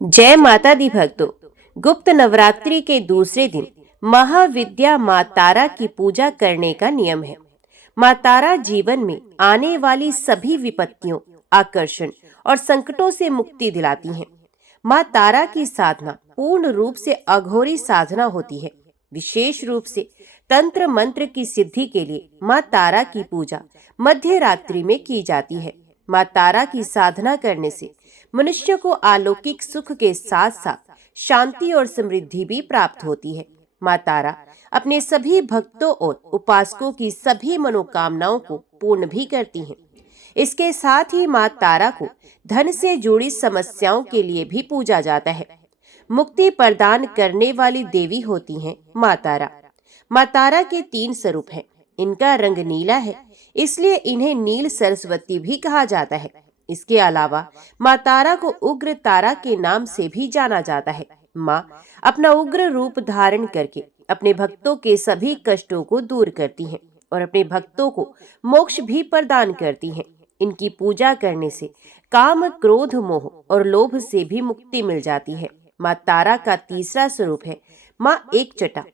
जय माता दी भक्तों। गुप्त नवरात्रि के दूसरे दिन महाविद्या माँ तारा की पूजा करने का नियम है। माँ तारा जीवन में आने वाली सभी विपत्तियों, आकर्षण और संकटों से मुक्ति दिलाती हैं। माँ तारा की साधना पूर्ण रूप से अघोरी साधना होती है। विशेष रूप से तंत्र मंत्र की सिद्धि के लिए माँ तारा की पूजा मध्य रात्रि में की जाती है। माँ तारा की साधना करने से मनुष्य को अलौकिक सुख के साथ साथ शांति और समृद्धि भी प्राप्त होती है। माँ तारा अपने सभी भक्तों और उपासकों की सभी मनोकामनाओं को पूर्ण भी करती हैं। इसके साथ ही माँ तारा को धन से जुड़ी समस्याओं के लिए भी पूजा जाता है। मुक्ति प्रदान करने वाली देवी होती हैं माँ तारा। माँ तारा के 3 स्वरूप हैं। इनका रंग नीला है, इसलिए इन्हें नील सरस्वती भी कहा जाता है। इसके अलावा माँ तारा को उग्र तारा के नाम से भी जाना जाता है। माँ अपना उग्र रूप धारण करके अपने भक्तों के सभी कष्टों को दूर करती हैं और अपने भक्तों को मोक्ष भी प्रदान करती हैं। इनकी पूजा करने से काम, क्रोध, मोह और लोभ से भी मुक्ति मिल जाती है। माँ तारा का तीसरा स्वरूप है माँ एकचटा।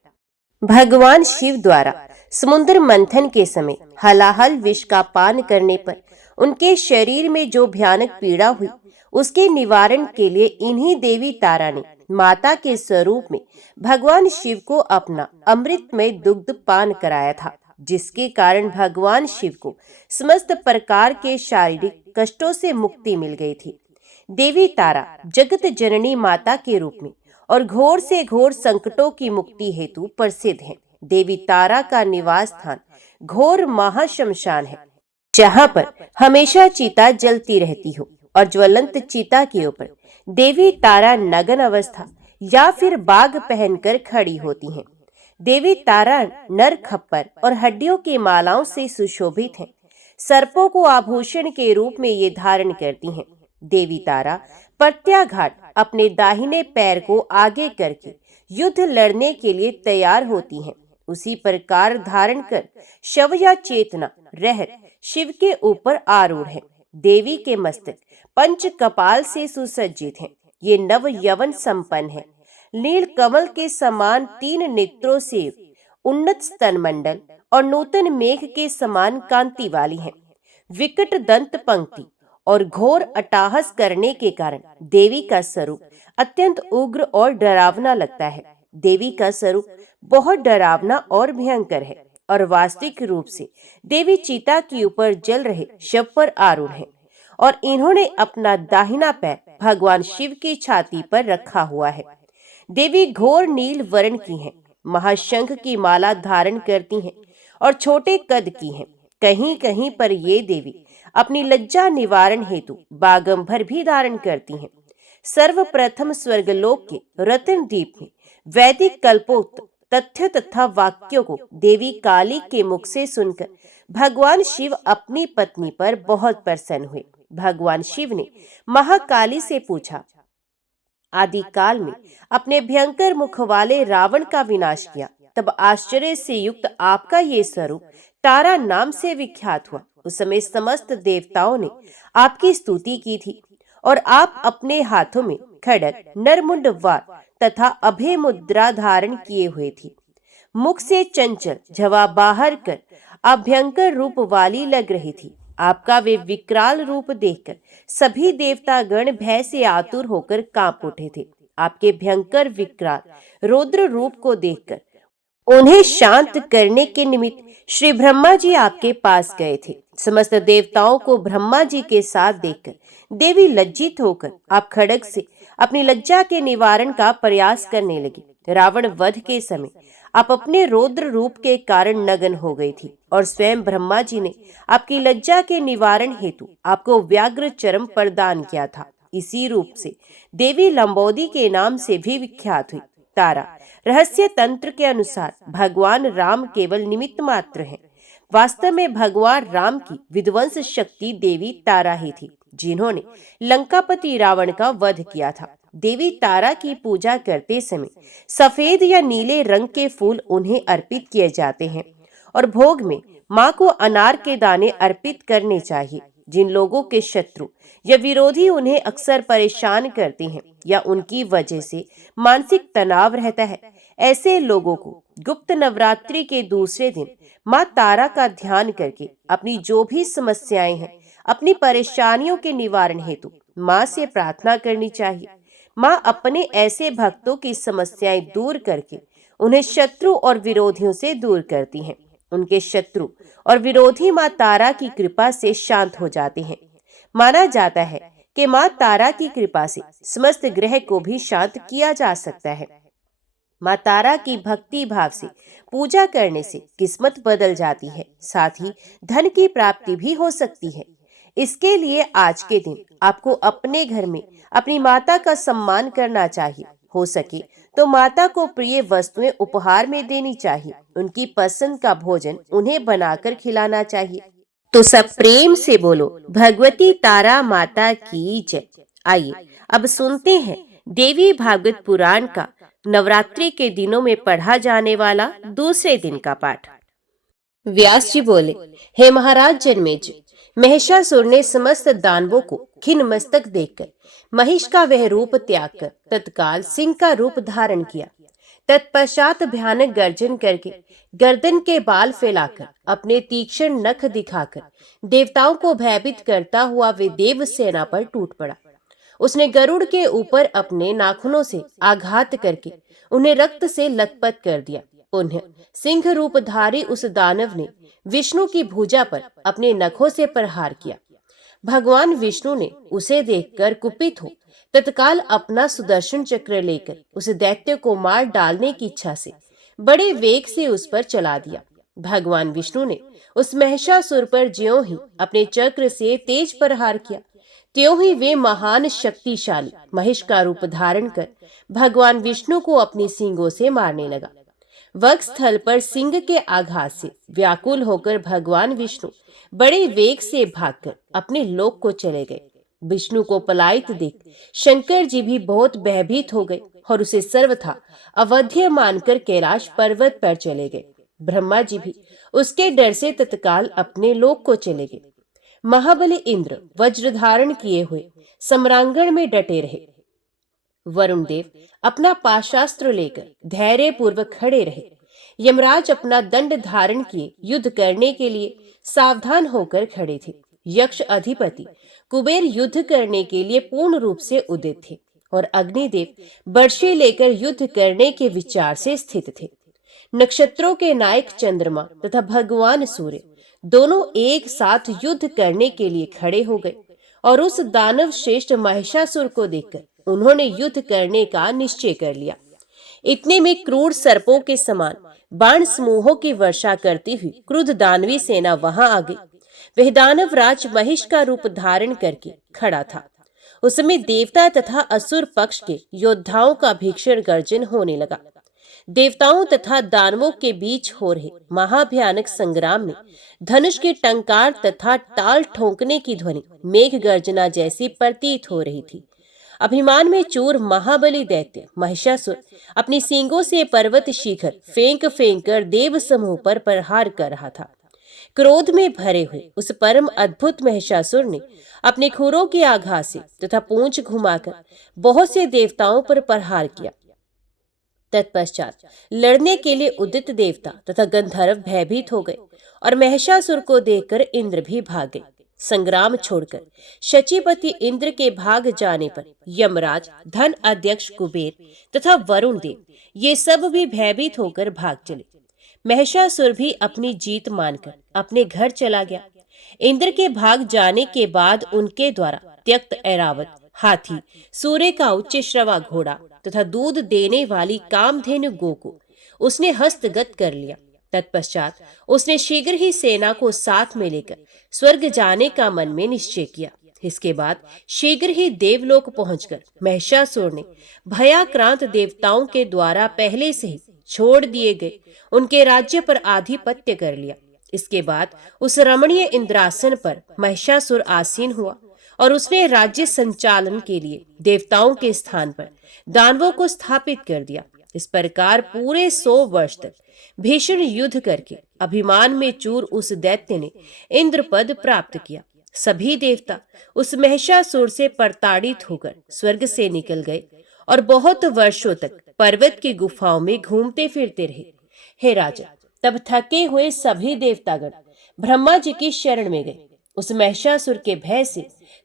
भगवान शिव द्वारा समुद्र मंथन के समय हलाहल विष का पान करने पर उनके शरीर में जो भयानक पीड़ा हुई, उसके निवारण के लिए इन्हीं देवी तारा ने माता के स्वरूप में भगवान शिव को अपना अमृतमय दुग्ध पान कराया था, जिसके कारण भगवान शिव को समस्त प्रकार के शारीरिक कष्टों से मुक्ति मिल गई थी। देवी तारा जगत जननी माता के रूप में और घोर से घोर संकटों की मुक्ति हेतु प्रसिद्ध है। देवी तारा का निवास स्थान घोर महाशमशान है, जहाँ पर हमेशा चिता जलती रहती हो और ज्वलंत चिता के ऊपर देवी तारा नग्न अवस्था या फिर बाग पहनकर खड़ी होती हैं। देवी तारा नर खप्पर और हड्डियों की मालाओं से सुशोभित हैं। सर्पों को आभूषण के रूप में ये धारण करती हैं। देवी तारा प्रत्याघात अपने दाहिने पैर को आगे करके युद्ध लड़ने के लिए तैयार होती हैं। उसी प्रकार धारण कर शव या चेतना रहत शिव के ऊपर आरूढ़ है। देवी के मस्तक पंच कपाल से सुसज्जित हैं। ये नव यवन संपन्न है। नील कमल के समान 3 नेत्रों से उन्नत स्तन मंडल और नूतन मेघ के समान कांति वाली हैं। विकट दंत पंक्ति और घोर अट्टहास करने के कारण देवी का स्वरूप अत्यंत उग्र और डरावना लगता है। देवी का स्वरूप बहुत डरावना और भयंकर है और वास्तविक रूप से देवी चिता के ऊपर जल रहे शव पर आरूढ़ है और इन्होंने अपना दाहिना पैर भगवान शिव की छाती पर रखा हुआ है। देवी घोर नील वर्ण की हैं, महाशंख की माला धारण करती हैं और छोटे कद की हैं। कहीं कहीं पर ये देवी अपनी लज्जा निवारण हेतु बागंबर भी धारण करती हैं। सर्वप्रथम स्वर्गलोक के रत्न दीप में वैदिक कल्पोक्त तथ्य तथा वाक्यों को देवी काली के मुख से सुनकर भगवान शिव अपनी पत्नी पर बहुत प्रसन्न हुए। भगवान शिव ने महाकाली से पूछा, आदि काल में अपने भयंकर मुख वाले रावण का विनाश किया, तब आश्चर्य से युक्त आपका ये स्वरूप तारा नाम से विख्यात हुआ। उस समय समस्त देवताओं ने आपकी स्तुति की थी और आप अपने हाथों में खड्ग, नरमुंड वार तथा अभय मुद्रा धारण किए हुए थी। मुख से चंचल झवा बाहर कर आप भयंकर रूप वाली लग रही थी। आपका वे विकराल रूप देखकर सभी देवता गण भय से आतुर होकर कांप उठे थे। आपके भयंकर विकराल रौद्र रूप को देखकर उन्हें शांत करने के निमित्त श्री ब्रह्मा जी आपके पास गए थे। समस्त देवताओं को ब्रह्मा जी के साथ देखकर देवी लज्जित होकर आप खड्ग से अपनी लज्जा के निवारण का प्रयास करने लगी। रावण वध के समय आप अपने रौद्र रूप के कारण नग्न हो गई थी और स्वयं ब्रह्मा जी ने आपकी लज्जा के निवारण हेतु आपको व्याघ्र चर्म प्रदान किया था। इसी रूप से देवी लंबोदी के नाम से भी विख्यात हुई। तारा रहस्य तंत्र के अनुसार भगवान राम केवल निमित्त मात्र हैं। वास्तव में भगवान राम की विध्वंस शक्ति देवी तारा ही थी, जिन्होंने लंकापति रावण का वध किया था। देवी तारा की पूजा करते समय सफेद या नीले रंग के फूल उन्हें अर्पित किए जाते हैं और भोग में माँ को अनार के दाने अर्पित करने चाहिए। जिन लोगों के शत्रु या विरोधी उन्हें अक्सर परेशान करते हैं या उनकी वजह से मानसिक तनाव रहता है, ऐसे लोगों को गुप्त नवरात्रि के दूसरे दिन माँ तारा का ध्यान करके अपनी जो भी समस्याएं हैं, अपनी परेशानियों के निवारण हेतु माँ से प्रार्थना करनी चाहिए। माँ अपने ऐसे भक्तों की समस्याएं दूर करके उन्हें शत्रु और विरोधियों से दूर करती हैं। उनके शत्रु और विरोधी माँ तारा की कृपा से शांत हो जाते हैं। माना जाता है कि माँ तारा की कृपा से समस्त ग्रह को भी शांत किया जा सकता है। माँ तारा की भक्ति भाव से पूजा करने से किस्मत बदल जाती है, साथ ही धन की प्राप्ति भी हो सकती है। इसके लिए आज के दिन आपको अपने घर में अपनी माता का सम्मान करना चाहिए। हो सके तो माता को प्रिय वस्तुएं उपहार में देनी चाहिए। उनकी पसंद का भोजन उन्हें बनाकर खिलाना चाहिए। तो सब प्रेम से बोलो, भगवती तारा माता की जय। आइए अब सुनते हैं देवी भागवत पुराण का नवरात्रि के दिनों में पढ़ा जाने वाला दूसरे दिन का पाठ। व्यास जी बोले, हे महाराज जन्मेजय, महिषासुर ने समस्त दानवों को खिन्न मस्तक देखकर महिष का वह रूप त्याग कर तत्काल सिंह का रूप धारण किया। तत्पश्चात भयानक गर्जन करके गर्दन के बाल फैलाकर अपने तीक्ष्ण नख दिखाकर देवताओं को भयभीत करता हुआ वे देव सेना पर टूट पड़ा। उसने गरुड़ के ऊपर अपने नाखूनों से आघात करके उन्हें रक्त से लथपथ कर दिया। पुनः सिंह रूपधारी उस दानव ने विष्णु की भुजा पर अपने नखों से प्रहार किया। भगवान विष्णु ने उसे देखकर कुपित हो तत्काल अपना सुदर्शन चक्र लेकर उस दैत्य को मार डालने की इच्छा से बड़े वेग से उस पर चला दिया। भगवान विष्णु ने उस महिषासुर पर ज्यों ही अपने चक्र से तेज प्रहार किया, त्यों ही वे महान शक्तिशाली महिष का रूप धारण कर भगवान विष्णु को अपनी सींगों से मारने लगा। वक्ष स्थल पर सिंह के आघात से व्याकुल होकर भगवान विष्णु बड़े वेग से भागकर अपने लोक को चले गए। विष्णु को पलायित देख शंकर जी भी बहुत भयभीत हो गए और उसे सर्वथा अवध्य मानकर कैलाश पर्वत पर चले गए। ब्रह्मा जी भी उसके डर से तत्काल अपने लोक को चले गए। महाबली इंद्र वज्र धारण किए हुए सम्रांगण में डटे रहे। वरुण देव अपना पाशास्त्र लेकर धैर्य पूर्वक खड़े रहे। यमराज अपना दंड धारण किए युद्ध करने के लिए सावधान होकर खड़े थे। यक्ष अधिपति कुबेर युद्ध करने के लिए पूर्ण रूप से उदित थे और अग्निदेव बर्छी लेकर युद्ध करने के विचार से स्थित थे। नक्षत्रों के नायक चंद्रमा तथा भगवान सूर्य दोनों एक साथ युद्ध करने के लिए खड़े हो गए और उस दानव श्रेष्ठ महिषासुर को देखकर उन्होंने युद्ध करने का निश्चय कर लिया। इतने में क्रूर सर्पों के समान बाण समूहों की वर्षा करती हुई क्रुद्ध दानवी सेना वहां आ गई। वह दानव राज महिष का रूप धारण करके खड़ा था। उस समय देवता तथा असुर पक्ष के योद्धाओं का भीषण गर्जन होने लगा। देवताओं तथा दानवों के बीच हो रहे महाभयानक संग्राम में धनुष के टंकार तथा ताल ठोंकने की ध्वनि मेघ गर्जना जैसी प्रतीत हो रही थी। अभिमान में चूर महाबली दैत्य महिषासुर अपनी सींगों से पर्वत शिखर फेंक फेंक कर देव समूह पर प्रहार कर रहा था। क्रोध में भरे हुए उस परम अद्भुत महिषासुर ने अपने खुरों के आघात से तथा पूंछ घुमाकर बहुत से देवताओं पर प्रहार किया। तत्पश्चात लड़ने के लिए उदित देवता तथा गंधर्व भयभीत हो गए और महिषासुर को देखकर इंद्र भी भाग गए। संग्राम छोड़कर शचीपति इंद्र के भाग जाने पर यमराज, धन अध्यक्ष कुबेर तथा वरुण देव ये सब भी भयभीत होकर भाग चले। महिषासुर भी अपनी जीत मानकर अपने घर चला गया। इंद्र के भाग जाने के बाद उनके द्वारा त्यक्त ऐरावत हाथी, सूर्य का उच्च श्रवा घोड़ा तथा दूध देने वाली कामधेनु गो को उसने हस्तगत कर लिया। तत्पश्चात उसने शीघ्र ही सेना को साथ में लेकर स्वर्ग जाने का मन में निश्चय किया। इसके बाद शीघ्र ही देवलोक पहुंचकर महिषासुर ने भयाक्रांत देवताओं के द्वारा पहले से ही छोड़ दिए गए उनके राज्य पर आधिपत्य कर लिया। इसके बाद उस रमणीय इंद्रासन पर महिषासुर आसीन हुआ और उसने राज्य संचालन के लिए देवताओं के स्थान पर दानवों को स्थापित कर दिया। इस प्रकार पूरे 100 वर्ष तक भीषण युद्ध करके अभिमान में चूर उस दैत्य ने इंद्र पद प्राप्त किया। सभी देवता उस महिषासुर से प्रताड़ित होकर स्वर्ग से निकल गए और बहुत वर्षों तक पर्वत की गुफाओं में घूमते फिरते रहे। हे राजा, तब थके हुए सभी देवतागण ब्रह्मा जी की शरण में गए। उस महिषासुर के भय से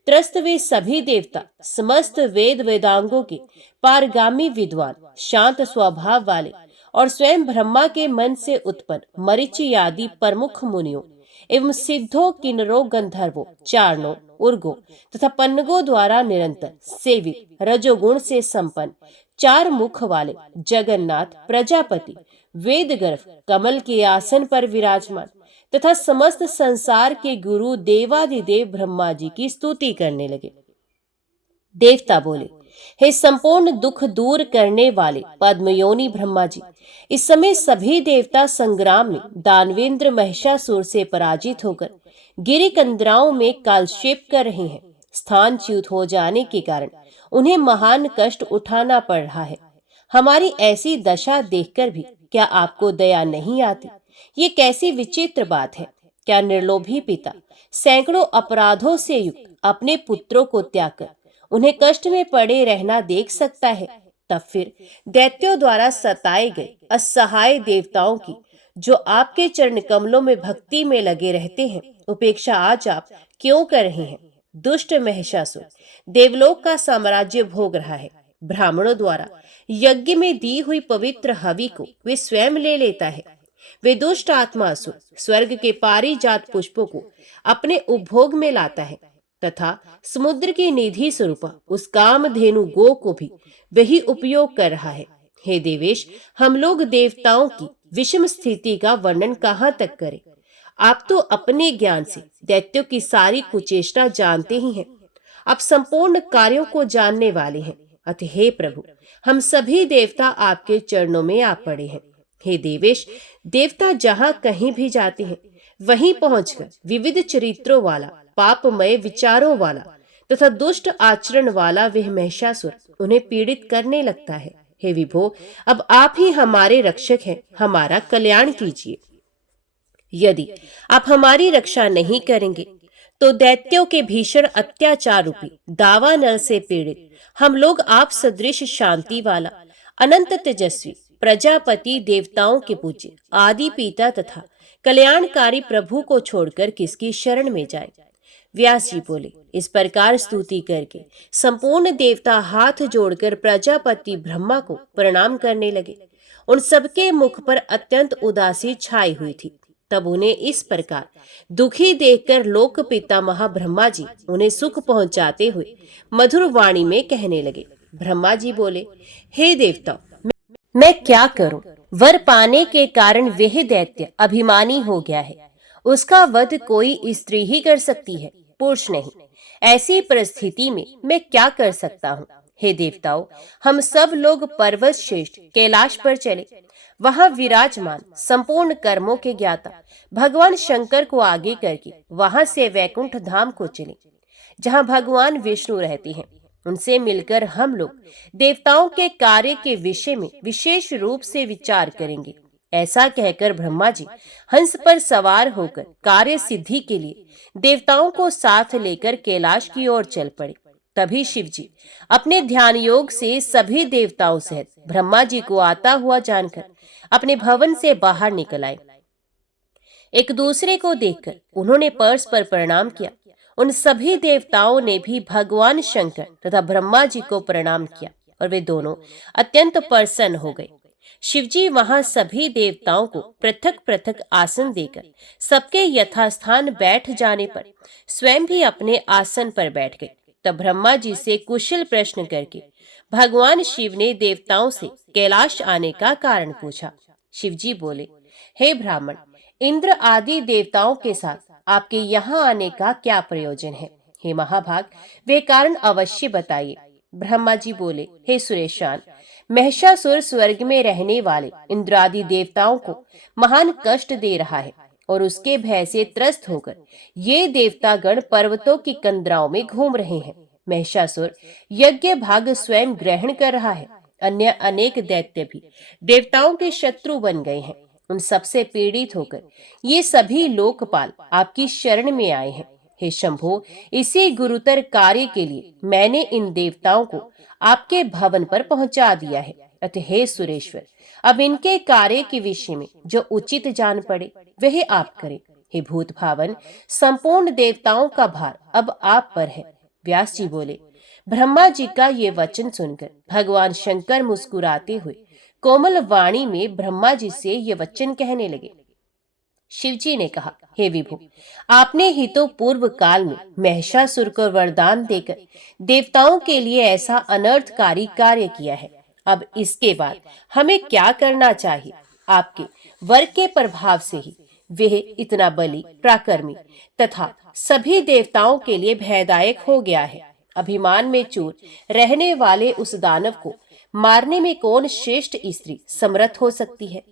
त्रस्त वे सभी देवता समस्त वेद वेदांगों के पारगामी विद्वान, शांत स्वभाव वाले और स्वयं ब्रह्मा के मन से उत्पन्न मरीचि आदि प्रमुख मुनियों एवं सिद्धों, किन्नरों, गंधर्वों, चारणों, उर्गों तथा पन्नगों द्वारा निरंतर सेवित रजोगुण से संपन्न चार मुख वाले जगन्नाथ प्रजापति वेदगर्भ कमल के आसन पर विराजमान तथा समस्त संसार के गुरु देवादिदेव ब्रह्मा जी की स्तुति करने लगे। देवता बोले, हे संपूर्ण दुख दूर करने वाले पद्मयोनि ब्रह्मा जी, इस समय सभी देवता संग्राम में दानवेंद्र महिषासुर से पराजित होकर गिरि कंदराओं में कालक्षेप कर रहे हैं। स्थान च्युत हो जाने के कारण उन्हें महान कष्ट उठाना पड़ रहा है। हमारी ऐसी दशा देखकर भी क्या आपको दया नहीं आती? ये कैसी विचित्र बात है। क्या निर्लोभी पिता सैकड़ों अपराधों से युक्त अपने पुत्रों को त्याग कर उन्हें कष्ट में पड़े रहना देख सकता है? तब फिर दैत्यों द्वारा सताए गए असहाय देवताओं की, जो आपके चरण कमलों में भक्ति में लगे रहते हैं, उपेक्षा आज आप क्यों कर रहे हैं? दुष्ट महिषासुर देवलोक का साम्राज्य भोग रहा है। ब्राह्मणों द्वारा यज्ञ में दी हुई पवित्र हवि को वे स्वयं ले लेता है। वे दुष्ट आत्मा असुर स्वर्ग के पारिजात पुष्पों को अपने उपभोग में लाता है तथा समुद्र की निधि स्वरूप उस कामधेनु गो को भी वही उपयोग कर रहा है। हे देवेश, हम लोग देवताओं की विषम स्थिति का वर्णन कहाँ तक करें? आप तो अपने ज्ञान से दैत्यों की सारी कुचेष्टा जानते ही हैं। आप संपूर्ण कार्यों को जानने वाले हैं। अतः हे प्रभु, हम सभी देवता आपके चरणों में आ पड़े हैं। हे देवेश, देवता जहाँ कहीं भी जाते हैं वहीं पहुंचकर विविध चरित्रों वाला, पापमय विचारों वाला तथा दुष्ट आचरण वाला वह महिषासुर उन्हें पीड़ित करने लगता है। हे विभो, अब आप ही हमारे रक्षक हैं, हमारा कल्याण कीजिए। यदि आप हमारी रक्षा नहीं करेंगे तो दैत्यों के भीषण अत्याचार रूपी दावानल से पीड़ित हम लोग आप सदृश शांति वाला, अनंत तेजस्वी प्रजापति, देवताओं के पूज्य आदि पिता तथा कल्याणकारी प्रभु को छोड़कर किसकी शरण में जाए? व्यास जी बोले, इस प्रकार स्तुति करके संपूर्ण देवता हाथ जोड़कर प्रजापति ब्रह्मा को प्रणाम करने लगे। उन सबके मुख पर अत्यंत उदासी छाई हुई थी। तब उन्हें इस प्रकार दुखी देखकर लोक पितामह ब्रह्मा जी उन्हें सुख पहुंचाते हुए मधुर वाणी में कहने लगे। ब्रह्मा जी बोले, हे देवताओं, मैं क्या करूं? वर पाने के कारण वह दैत्य अभिमानी हो गया है। उसका वध कोई स्त्री ही कर सकती है, पुरुष नहीं। ऐसी परिस्थिति में मैं क्या कर सकता हूँ? हे देवताओं, हम सब लोग पर्वत श्रेष्ठ कैलाश पर चले। वहां विराजमान संपूर्ण कर्मों के ज्ञाता भगवान शंकर को आगे करके वहां से वैकुंठ धाम को चले, जहां भगवान विष्णु रहते हैं। उनसे मिलकर हम लोग देवताओं के कार्य के विषय में विशेष रूप से विचार करेंगे। ऐसा कहकर ब्रह्मा जी हंस पर सवार होकर कार्य सिद्धि के लिए देवताओं को साथ लेकर कैलाश की ओर चल पड़े। तभी शिव जी अपने ध्यान योग से सभी देवताओं सहित ब्रह्मा जी को आता हुआ जानकर अपने भवन से बाहर निकल आए। एक दूसरे को देखकर उन्होंने परस्पर प्रणाम किया। उन सभी देवताओं ने भी भगवान शंकर तथा ब्रह्मा जी को प्रणाम किया और वे दोनों अत्यंत प्रसन्न हो गए। शिवजी वहां सभी देवताओं को पृथक पृथक आसन देकर सबके यथास्थान बैठ जाने पर स्वयं भी अपने आसन पर बैठ गए। तब ब्रह्मा जी से कुशल प्रश्न करके भगवान शिव ने देवताओं से कैलाश आने का कारण पूछा। शिवजी बोले, हे ब्राह्मण, इंद्र आदि देवताओं के साथ आपके यहाँ आने का क्या प्रयोजन है? हे महाभाग, वे कारण अवश्य बताइए। ब्रह्मा जी बोले, हे सुरेशान, महिषासुर स्वर्ग में रहने वाले इंद्रादि देवताओं को महान कष्ट दे रहा है और उसके भय से त्रस्त होकर ये देवतागण पर्वतों की कंदराओं में घूम रहे हैं। महिषासुर यज्ञ भाग स्वयं ग्रहण कर रहा है। अन्य अनेक दैत्य भी देवताओं के शत्रु बन गए हैं। उन सबसे पीड़ित होकर ये सभी लोकपाल आपकी शरण में आए हैं। हे शंभो, इसी गुरुतर कार्य के लिए मैंने इन देवताओं को आपके भवन पर पहुंचा दिया है। अतः हे सुरेश्वर, अब इनके कार्य के विषय में जो उचित जान पड़े वह आप करें। हे भूत भावन, संपूर्ण देवताओं का भार अब आप पर है। व्यास जी बोले। ब्रह्मा जी का ये वचन सुनकर भगवान शंकर मुस्कुराते हुए कोमल वाणी में ब्रह्मा जी से ये वचन कहने लगे। शिवजी ने कहा, हे विभु, आपने ही तो पूर्व काल में महिषासुर को वरदान देकर देवताओं के लिए ऐसा अनर्थकारी कार्य किया है। अब इसके बाद हमें क्या करना चाहिए? आपके वर के प्रभाव से ही वह इतना बली, पराक्रमी तथा सभी देवताओं के लिए भयदायक हो गया है। अभिमान में चूर रहने वाले उस दानव को मारने में कौन श्रेष्ठ स्त्री समर्थ हो सकती है?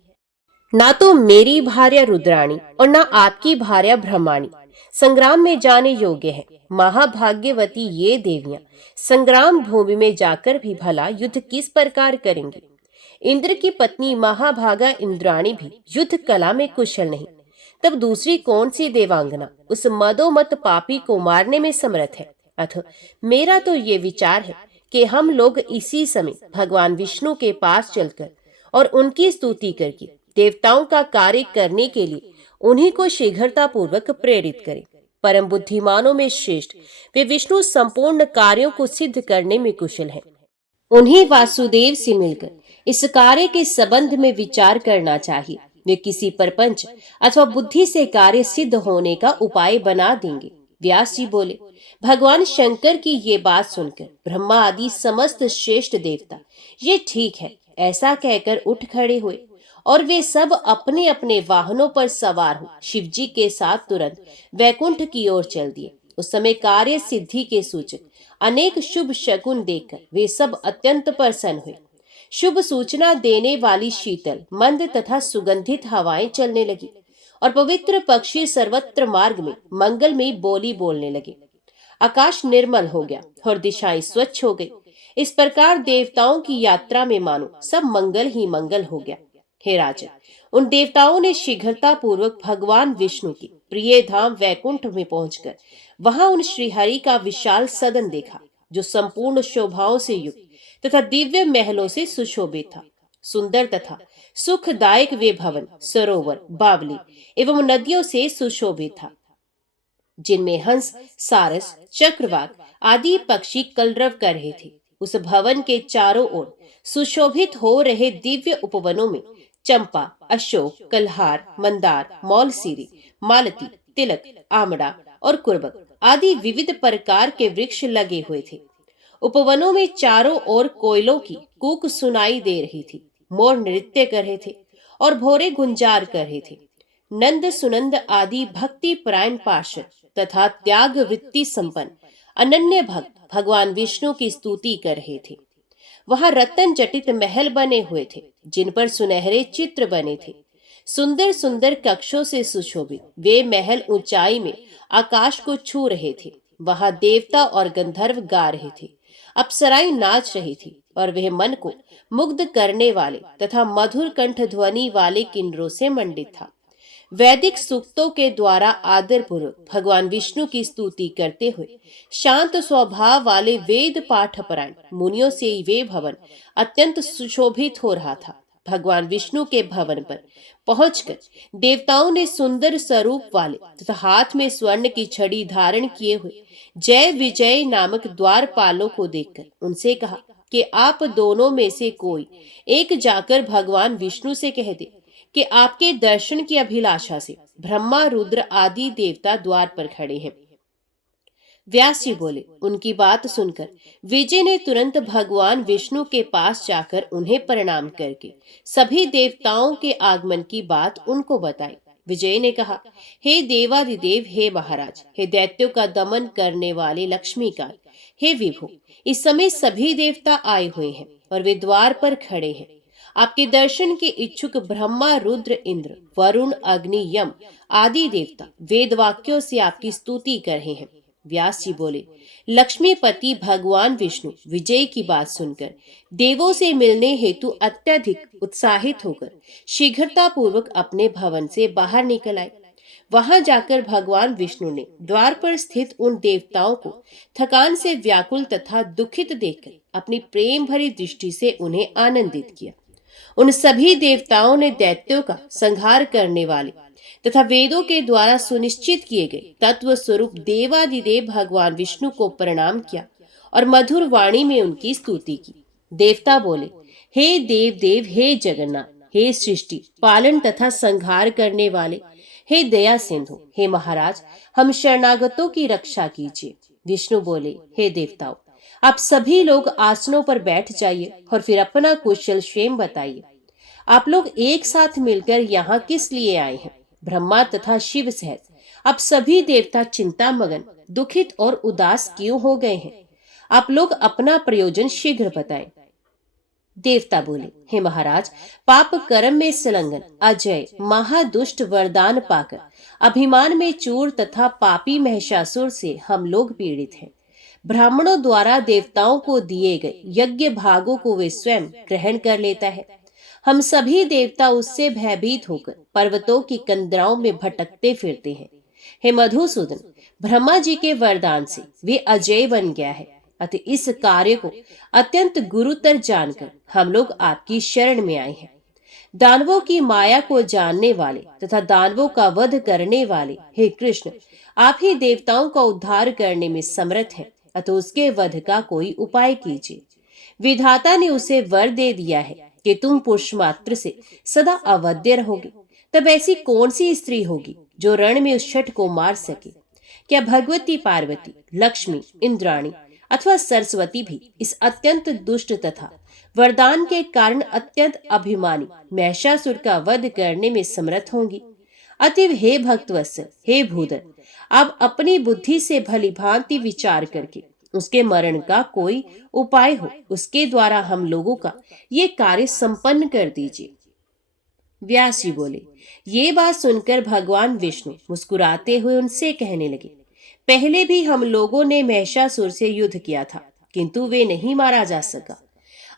ना तो मेरी भार्या रुद्राणी और ना आपकी भार्या ब्रह्माणी संग्राम में जाने योग्य है। महाभाग्यवती ये देवियां संग्राम भूमि में जाकर भी भला युद्ध किस प्रकार करेंगी? इंद्र की पत्नी महाभागा इंद्राणी भी युद्ध कला में कुशल नहीं, तब दूसरी कौन सी देवांगना उस मदोमत पापी को मारने में समर्थ है? अतः मेरा तो ये विचार है कि हम लोग इसी समय भगवान विष्णु के पास चलकर और उनकी स्तुति करके देवताओं का कार्य करने के लिए उन्हीं को शीघ्रता पूर्वक प्रेरित करें। परम बुद्धिमानों में श्रेष्ठ वे विष्णु संपूर्ण कार्यों को सिद्ध करने में कुशल हैं। उन्हीं वासुदेव से मिलकर इस कार्य के संबंध में विचार करना चाहिए। वे किसी परपंच अथवा बुद्धि से कार्य सिद्ध होने का उपाय बना देंगे। व्यास जी बोले। भगवान शंकर की ये बात सुनकर ब्रह्मा आदि समस्त श्रेष्ठ देवता ये ठीक है ऐसा कहकर उठ खड़े हुए और वे सब अपने अपने वाहनों पर सवार हो शिवजी के साथ तुरंत वैकुंठ की ओर चल दिए। उस समय कार्य सिद्धि के सूचक अनेक शुभ शकुन देखकर वे सब अत्यंत प्रसन्न हुए। शुभ सूचना देने वाली शीतल, मंद तथा सुगंधित हवाएं चलने लगी और पवित्र पक्षी सर्वत्र मार्ग में मंगल में बोली बोलने लगे। आकाश निर्मल हो गया और दिशाएं स्वच्छ हो गई। इस प्रकार देवताओं की यात्रा में मानो सब मंगल ही मंगल हो गया। हे राजन, उन देवताओं ने शीघ्रता पूर्वक भगवान विष्णु की प्रिय धाम वैकुंठ में पहुंचकर वहां उन श्रीहरि का विशाल सदन देखा, जो संपूर्ण शोभाओं से युक्त तथा दिव्य महलों से सुशोभित था। सुंदर तथा सुखदायक वे भवन सरोवर, बावली एवं नदियों से सुशोभित था, जिनमें हंस, सारस, चक्रवाक आदि पक्षी कलरव कर रहे थे। उस भवन के चारों ओर सुशोभित हो रहे दिव्य उपवनों में चंपा, अशोक, कल्हार, मंदार, मौलसीरी, मालती, तिलक, आमड़ा और कुर्बक आदि विविध प्रकार के वृक्ष लगे हुए थे। उपवनों में चारों ओर कोयलों की कूक सुनाई दे रही थी। मोर नृत्य कर रहे थे और भोरे गुंजार कर रहे थे। नंद सुनंद आदि भक्ति परायण पार्षद तथा त्याग वृत्ति संपन्न अनन्य भक्त भगवान विष्णु की स्तुति कर रहे थे। वहां रत्न जटित महल बने हुए थे, जिन पर सुनहरे चित्र बने थे। सुंदर सुंदर कक्षों से सुशोभित वे महल ऊंचाई में आकाश को छू रहे थे। वहां देवता और गंधर्व गा रहे थे, अप्सराएं नाच रही थी और वह मन को मुग्ध करने वाले तथा मधुर कंठ ध्वनि वाले किन्नरों से मंडित था। वैदिक सूक्तों के द्वारा आदर पूर्वक भगवान विष्णु की स्तुति करते हुए शांत स्वभाव वाले वेद पाठ परायण मुनियों से वे भवन अत्यंत सुशोभित हो रहा था। भगवान विष्णु के भवन पर पहुंचकर देवताओं ने सुंदर स्वरूप वाले तथा हाथ में स्वर्ण की छड़ी धारण किए हुए जय विजय नामक द्वारपालों को देखकर उनसे कहा कि आप दोनों में से कोई एक जाकर भगवान विष्णु से कह दे कि आपके दर्शन की अभिलाषा से ब्रह्मा, रुद्र आदि देवता द्वार पर खड़े हैं। व्यास जी बोले। उनकी बात सुनकर विजय ने तुरंत भगवान विष्णु के पास जाकर उन्हें प्रणाम करके सभी देवताओं के आगमन की बात उनको बताई। विजय ने कहा, हे देवादिदेव, हे महाराज, हे दैत्यों का दमन करने वाले लक्ष्मीकांत, हे विभु, इस समय सभी देवता आए हुए हैं और वे द्वार पर खड़े हैं। आपके दर्शन के इच्छुक ब्रह्मा, रुद्र, इंद्र, वरुण, अग्नि, यम आदि देवता वेद वाक्यों से आपकी स्तुति कर रहे हैं। व्यास जी बोले। लक्ष्मीपति भगवान विष्णु विजय की बात सुनकर देवों से मिलने हेतु अत्यधिक उत्साहित होकर शीघ्रता पूर्वक अपने भवन से बाहर निकल आए। वहां जाकर भगवान विष्णु ने द्वार पर स्थित उन देवताओं को थकान से व्याकुल तथा दुखित देखकर अपनी प्रेम भरी दृष्टि से उन्हें आनंदित किया। उन सभी देवताओं ने दैत्यों का संहार करने वाले तथा वेदों के द्वारा सुनिश्चित किए गए तत्व स्वरूप देवादिदेव भगवान विष्णु को प्रणाम किया और मधुर वाणी में उनकी स्तुति की। देवता बोले, हे देव देव, हे जगन्नाथ, हे सृष्टि पालन तथा संहार करने वाले, हे दया सिंधु, हे महाराज, हम शरणागतों की रक्षा कीजिए। विष्णु बोले, हे देवताओं, आप सभी लोग आसनों पर बैठ जाइए और फिर अपना कुशल क्षेम बताइए। आप लोग एक साथ मिलकर यहाँ किस लिए आए हैं? ब्रह्मा तथा शिव सहित आप सभी देवता चिंता मगन, दुखित और उदास क्यों हो गए हैं? आप लोग अपना प्रयोजन शीघ्र बताएं। देवता बोले, हे महाराज, पाप कर्म में संलग्न अजय महादुष्ट वरदान पाकर अभिमान में चूर तथा पापी महिषासुर से हम लोग पीड़ित हैं। ब्राह्मणों द्वारा देवताओं को दिए गए यज्ञ भागों को वे स्वयं ग्रहण कर लेता है। हम सभी देवता उससे भयभीत होकर पर्वतों की कंदराओं में भटकते फिरते हैं। हे मधुसूदन, ब्रह्मा जी के वरदान से वे अजय बन गया है, अतः इस कार्य को अत्यंत गुरुतर जानकर हम लोग आपकी शरण में आए हैं। दानवों की माया को जानने वाले तथा दानवों का वध करने वाले हे कृष्ण, आप ही देवताओं का उद्धार करने में समर्थ हैं, अतः उसके वध का कोई उपाय कीजिए। विधाता ने उसे वर दे दिया है कि तुम पुरुष मात्र से सदा अवध्य रहोगे। तब ऐसी कौन सी स्त्री होगी जो रण में उस छठ को मार सके? क्या भगवती पार्वती, लक्ष्मी, इंद्राणी अथवा सरस्वती भी इस अत्यंत दुष्ट तथा वरदान के कारण अत्यंत अभिमानी महिषासुर का वध करने में समर्थ होंगी? अतएव हे भक्तवत्सल, हे भूधर, आप अपनी बुद्धि से भली भांति विचार करके उसके मरण का कोई उपाय हो, उसके द्वारा हम लोगों का ये कार्य संपन्न कर दीजिए। व्यास जी बोले, ये बात सुनकर भगवान विष्णु मुस्कुराते हुए उनसे कहने लगे, पहले भी हम लोगों ने महिषासुर से युद्ध किया था, किंतु वे नहीं मारा जा सका।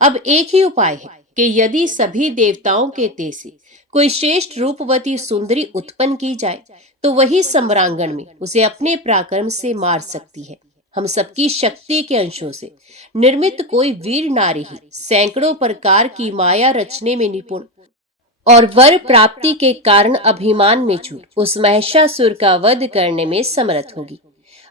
अब एक ही उपाय है कि यदि सभी देवताओं के तेज से कोई श्रेष्ठ रूपवती सुंदरी उत्पन्न की जाए तो वही सम्रांगण में उसे अपने पराक्रम से मार सकती है। हम सबकी शक्ति के अंशों से निर्मित कोई वीर नारी ही सैकड़ों प्रकार की माया रचने में निपुण और वर प्राप्ति के कारण अभिमान में चूर उस महिषासुर का वध करने में समर्थ होगी।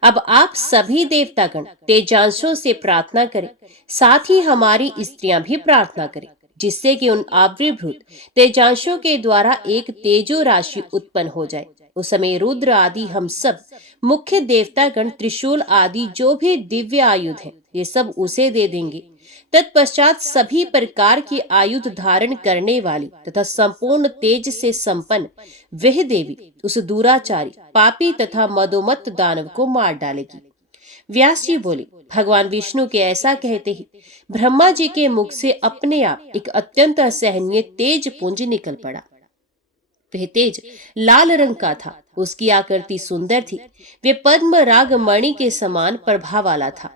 अब आप सभी देवतागण तेजांशों से प्रार्थना करें, साथ ही हमारी स्त्रियां भी प्रार्थना करें, जिससे कि उन आविर्भूत तेजांशों के द्वारा एक तेजो राशि उत्पन्न हो जाए। उस समय रुद्र आदि हम सब मुख्य देवतागण त्रिशूल आदि जो भी दिव्य आयुध हैं, ये सब उसे दे देंगे। तत्पश्चात सभी प्रकार की आयुध धारण करने वाली तथा संपूर्ण तेज से संपन्न वह देवी उस दुराचारी, पापी तथा मदोमत्त दानव को मार डालेगी। व्यास जी बोले, भगवान विष्णु के ऐसा कहते ही ब्रह्मा जी के मुख से अपने आप एक अत्यंत असहनीय तेज पुंज निकल पड़ा। वह तेज लाल रंग का था, उसकी आकृति सुंदर थी, वे पद्म राग मणि के समान प्रभा वाला था।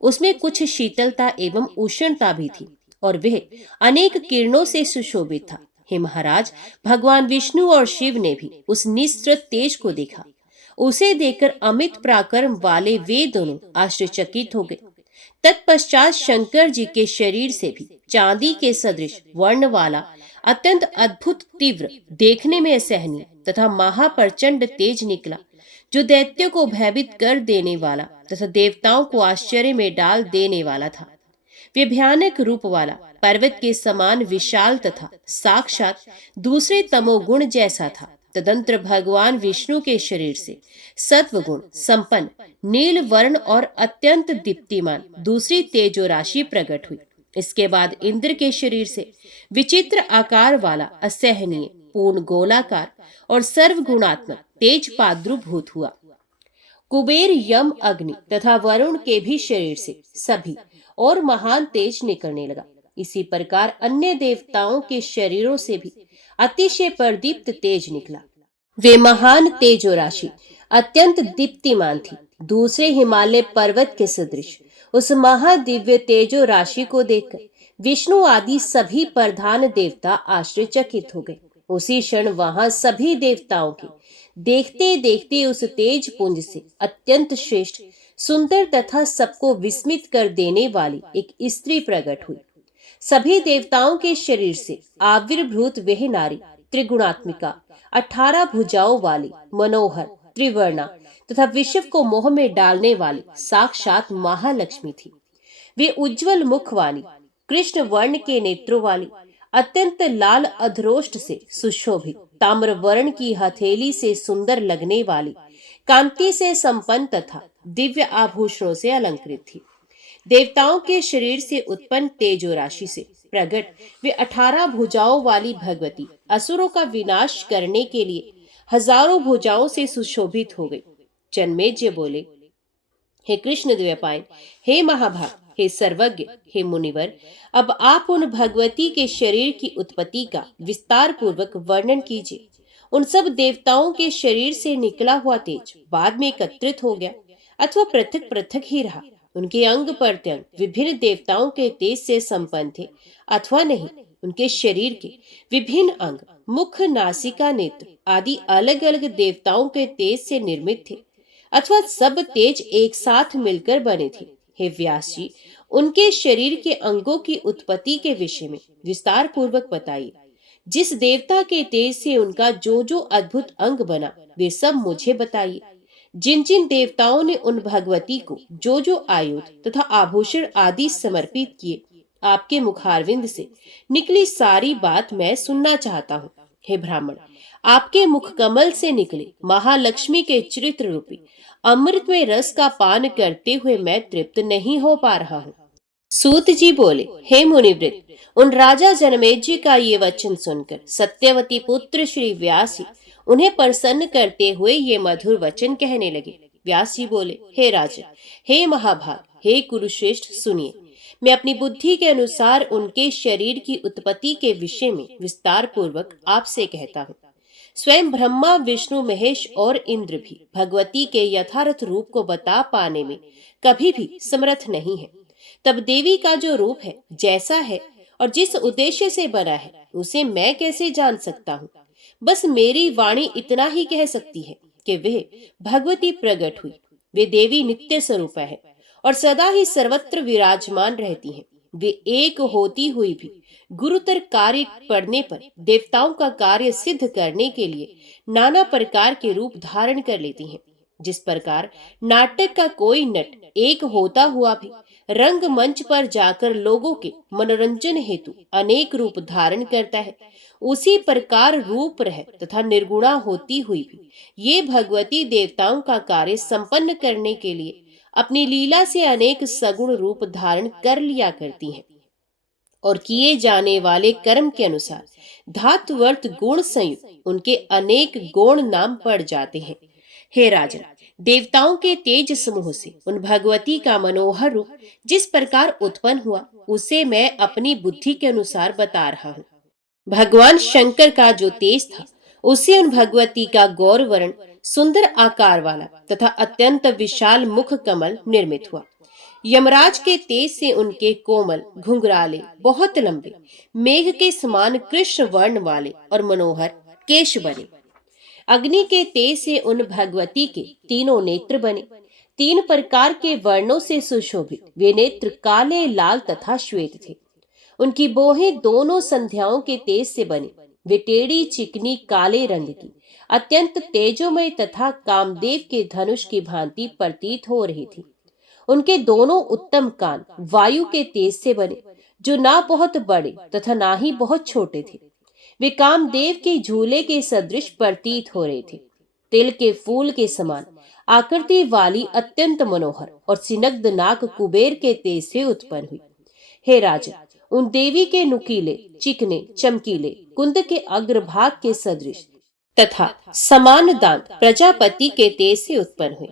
उसमें कुछ शीतलता एवं उष्णता भी थी और वह अनेक किरणों से सुशोभित था। हे महाराज, भगवान विष्णु और शिव ने भी उस निस्त्रत तेज को देखा। उसे देखकर अमित पराक्रम वाले वे दोनों आश्चर्यचकित हो गए। तत्पश्चात शंकर जी के शरीर से भी चांदी के सदृश वर्ण वाला अत्यंत अद्भुत, तीव्र, देखने में असहनीय तथा महाप्रचंड तेज निकला, जो दैत्यों को भयभीत कर देने वाला तथा देवताओं को आश्चर्य में डाल देने वाला था। वे भयानक रूप वाला, पर्वत के समान विशाल तथा साक्षात दूसरे तमोगुण जैसा था। तदंतर भगवान विष्णु के शरीर से सत्वगुण संपन्न नील वर्ण और अत्यंत दीप्तिमान दूसरी तेजो राशि प्रकट हुई। इसके बाद इंद्र के शरीर से विचित्र आकार वाला असहनीय पूर्ण गोलाकार और सर्वगुणात्मक तेज प्रादुर्भूत हुआ। कुबेर, यम, अग्नि तथा वरुण के भी शरीर से सभी और महान तेज निकलने लगा। इसी प्रकार अन्य देवताओं के शरीरों से भी अतिशय प्रदीप्त तेज निकला। वे महान तेजो राशि अत्यंत दीप्तिमान थी, दूसरे हिमालय पर्वत के सदृश। उस महादिव्य तेजो राशि को देखकर विष्णु आदि सभी प्रधान देवता आश्चर्यचकित हो गए। उसी क्षण वहां सभी देवताओं की देखते देखते उस तेज पुंज से अत्यंत श्रेष्ठ, सुंदर तथा सबको विस्मित कर देने वाली एक स्त्री प्रकट हुई। सभी देवताओं के शरीर से आविर्भूत वह नारी त्रिगुणात्मिका, 18 भुजाओं वाली, मनोहर, त्रिवर्णा तथा विश्व को मोह में डालने वाली साक्षात महालक्ष्मी थी। वे उज्जवल मुख वाली, कृष्ण वर्ण के नेत्रों वाली, अत्यंत लाल अधरोष्ट से सुशोभित, ताम्र वर्ण की हथेली से सुंदर लगने वाली, कांति से संपन्न तथा दिव्य आभूषणों से अलंकृत थी। देवताओं के शरीर से उत्पन्न तेजो राशि से प्रकट वे 18 भुजाओं वाली भगवती असुरों का विनाश करने के लिए हजारों भुजाओं से सुशोभित हो गई। जन्मेजय बोले, हे कृष्ण द्वैपायन, हे महाभाग, हे सर्वज्ञ, हे मुनिवर, अब आप उन भगवती के शरीर की उत्पत्ति का विस्तार पूर्वक वर्णन कीजिए। उन सब देवताओं के शरीर से निकला हुआ तेज बाद में एकत्रित हो गया अथवा पृथक पृथक ही रहा। उनके अंग प्रत्यंग विभिन्न देवताओं के तेज से संपन्न थे अथवा नहीं। उनके शरीर के विभिन्न अंग, मुख, नासिका, नेत्र आदि अलग अलग देवताओं के तेज से निर्मित थे अथवा सब तेज एक साथ मिलकर बने थे। हे व्यास जी, उनके शरीर के अंगों की उत्पत्ति के विषय में विस्तार पूर्वक बताइए। जिस देवता के तेज से उनका जो जो अद्भुत अंग बना वे सब मुझे बताइए। जिन जिन देवताओं ने उन भगवती को जो जो आयुध तथा आभूषण आदि समर्पित किए, आपके मुखारविंद से निकली सारी बात मैं सुनना चाहता हूँ। हे ब्राह्मण, आपके मुख कमल से निकले महालक्ष्मी के चरित्र रूपी अमृत में रस का पान करते हुए मैं तृप्त नहीं हो पा रहा हूँ। सूत जी बोले, हे मुनिवृत्त, उन राजा जनमेजय का ये वचन सुनकर सत्यवती पुत्र श्री व्यास जी उन्हें प्रसन्न करते हुए ये मधुर वचन कहने लगे। व्यास जी बोले, हे राजन, हे महाभाग, हे कुरुश्रेष्ठ, सुनिए। मैं अपनी बुद्धि के अनुसार उनके शरीर की उत्पत्ति के विषय में विस्तार पूर्वक आपसे कहता हूँ। स्वयं ब्रह्मा, विष्णु, महेश और इंद्र भी भगवती के यथार्थ रूप को बता पाने में कभी भी समर्थ नहीं है। तब देवी का जो रूप है, जैसा है और जिस उद्देश्य से बना है, उसे मैं कैसे जान सकता हूँ। बस मेरी वाणी इतना ही कह सकती है कि वह भगवती प्रकट हुई। वे देवी नित्य स्वरूप है और सदा ही सर्वत्र विराजमान रहती हैं। वे एक होती हुई भी गुरुतर कार्य पड़ने पर देवताओं का कार्य सिद्ध करने के लिए नाना प्रकार के रूप धारण कर लेती हैं। जिस प्रकार नाटक का कोई नट एक होता हुआ भी रंग मंच पर जाकर लोगों के मनोरंजन हेतु अनेक रूप धारण करता है, उसी प्रकार रूप रह तथा निर्गुणा होती हुई भी ये भगवती देवताओं का कार्य संपन्न करने के लिए अपनी लीला से अनेक सगुण रूप धारण कर लिया करती हैं और किए जाने वाले कर्म के अनुसार धातुवर्त गुण संयुक्त उनके अनेक गुण नाम पड़ जाते हैं। हे राजन, देवताओं के तेज समूह से उन भगवती का मनोहर रूप जिस प्रकार उत्पन्न हुआ, उसे मैं अपनी बुद्धि के अनुसार बता रहा हूँ। भगवान शंकर का जो तेज था, उसे उन भगवती का गौर वर्ण, सुंदर आकार वाला तथा अत्यंत विशाल मुख कमल निर्मित हुआ। यमराज के तेज से उनके कोमल, घुंघराले, बहुत लंबे, मेघ के समान कृष्ण वर्ण वाले और मनोहर केश बने। अग्नि के तेज से उन भगवती के तीनों नेत्र बने। 3 प्रकार के वर्णों से सुशोभित वे नेत्र काले, लाल तथा श्वेत थे। उनकी बोहें दोनों संध्याओं के तेज से बनी। वे टेढ़ी, चिकनी, काले रंग की, अत्यंत तेजोमय तथा कामदेव के धनुष की भांति प्रतीत हो रही थी। उनके दोनों उत्तम कान वायु के तेज से बने, जो ना बहुत बड़े तथा ना ही बहुत छोटे थे। वे कामदेव के झूले के सदृश प्रतीत हो रहे थे। तिल के फूल के समान आकृति वाली अत्यंत मनोहर और सिनग्ध नाक कुबेर के तेज से उत्पन्न हुई। हे राजन, उन देवी के नुकीले, चिकने, चमकीले कुंद के अग्रभाग के सदृश तथा समान दांत प्रजापति के तेज से उत्पन्न हुए।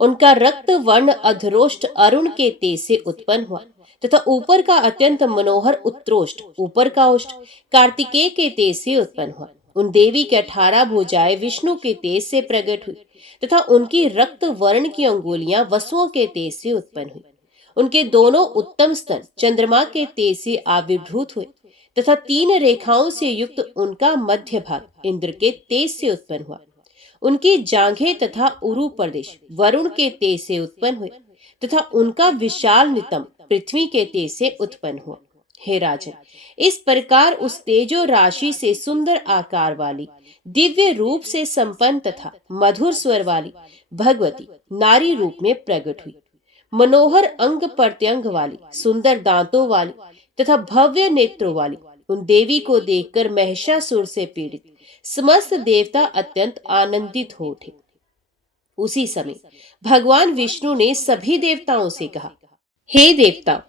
उनका रक्त वर्ण अधरोष्ट अरुण के तेज से उत्पन्न हुआ तथा ऊपर का अत्यंत मनोहर उत्तरोष्ट, ऊपर का ओष्ठ कार्तिकेय के तेज से उत्पन्न हुआ। उन देवी के 18 भुजाएं विष्णु के तेज से प्रकट हुई तथा उनकी रक्त वर्ण की अंगुलियां वसुओं के तेज से उत्पन्न हुई। उनके दोनों उत्तम स्तन चंद्रमा के तेज से आविर्भूत हुए तथा 3 रेखाओं से युक्त उनका मध्य भाग इंद्र के तेज से उत्पन्न हुआ। उनकी जांघें तथा उरु प्रदेश वरुण के तेज से उत्पन्न हुए तथा उनका विशाल नितंब पृथ्वी के तेज से उत्पन्न हुआ। हे राजन, इस प्रकार उस तेजो राशि से सुंदर आकार वाली, दिव्य रूप से संपन्न तथा मधुर स्वर वाली भगवती नारी रूप में प्रकट हुई। मनोहर अंग प्रत्यंग वाली, सुंदर दांतों वाली तथा भव्य नेत्रों वाली उन देवी को देखकर महिषासुर से पीड़ित समस्त देवता अत्यंत आनंदित हो उठे। उसी समय भगवान विष्णु ने सभी देवताओं से कहा, हे देवताओं,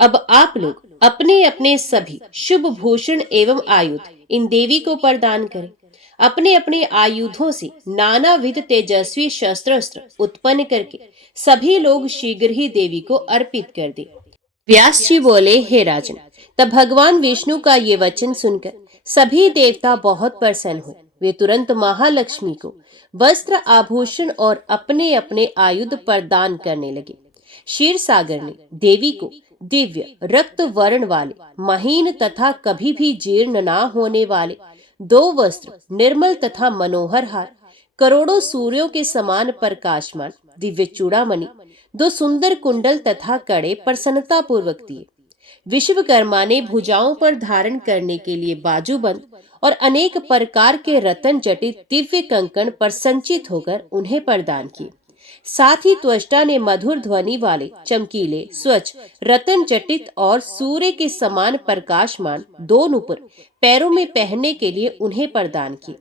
अब आप लोग अपने अपने सभी शुभ भूषण एवं आयुध इन देवी को प्रदान करें। अपने अपने आयुधों से नानाविध तेजस्वी शस्त्र उत्पन्न करके सभी लोग शीघ्र ही देवी को अर्पित कर दे। व्यास जी बोले, हे राजन, तब भगवान विष्णु का ये वचन सुनकर सभी देवता बहुत प्रसन्न हुए। वे तुरंत महालक्ष्मी को वस्त्र आभूषण और अपने अपने आयुध प्रदान करने लगे। क्षीर सागर ने देवी को दिव्य रक्त वर्ण वाले, महीन तथा कभी भी जीर्ण न होने वाले 2 वस्त्र, निर्मल तथा मनोहर हार, करोड़ों सूर्यों के समान प्रकाशमान दिव्य चूड़ामणि, 2 सुंदर कुंडल तथा कड़े प्रसन्नता पूर्वक दिए। विश्वकर्मा ने भुजाओं पर धारण करने के लिए बाजूबंद और अनेक प्रकार के रत्न जटित दिव्य कंकण पर संचित होकर उन्हें प्रदान किए। साथ ही त्वष्टा ने मधुर ध्वनि वाले, चमकीले, स्वच्छ, रत्न जटित और सूर्य के समान प्रकाशमान 2 नूपुर पैरों में पहनने के लिए उन्हें प्रदान किए।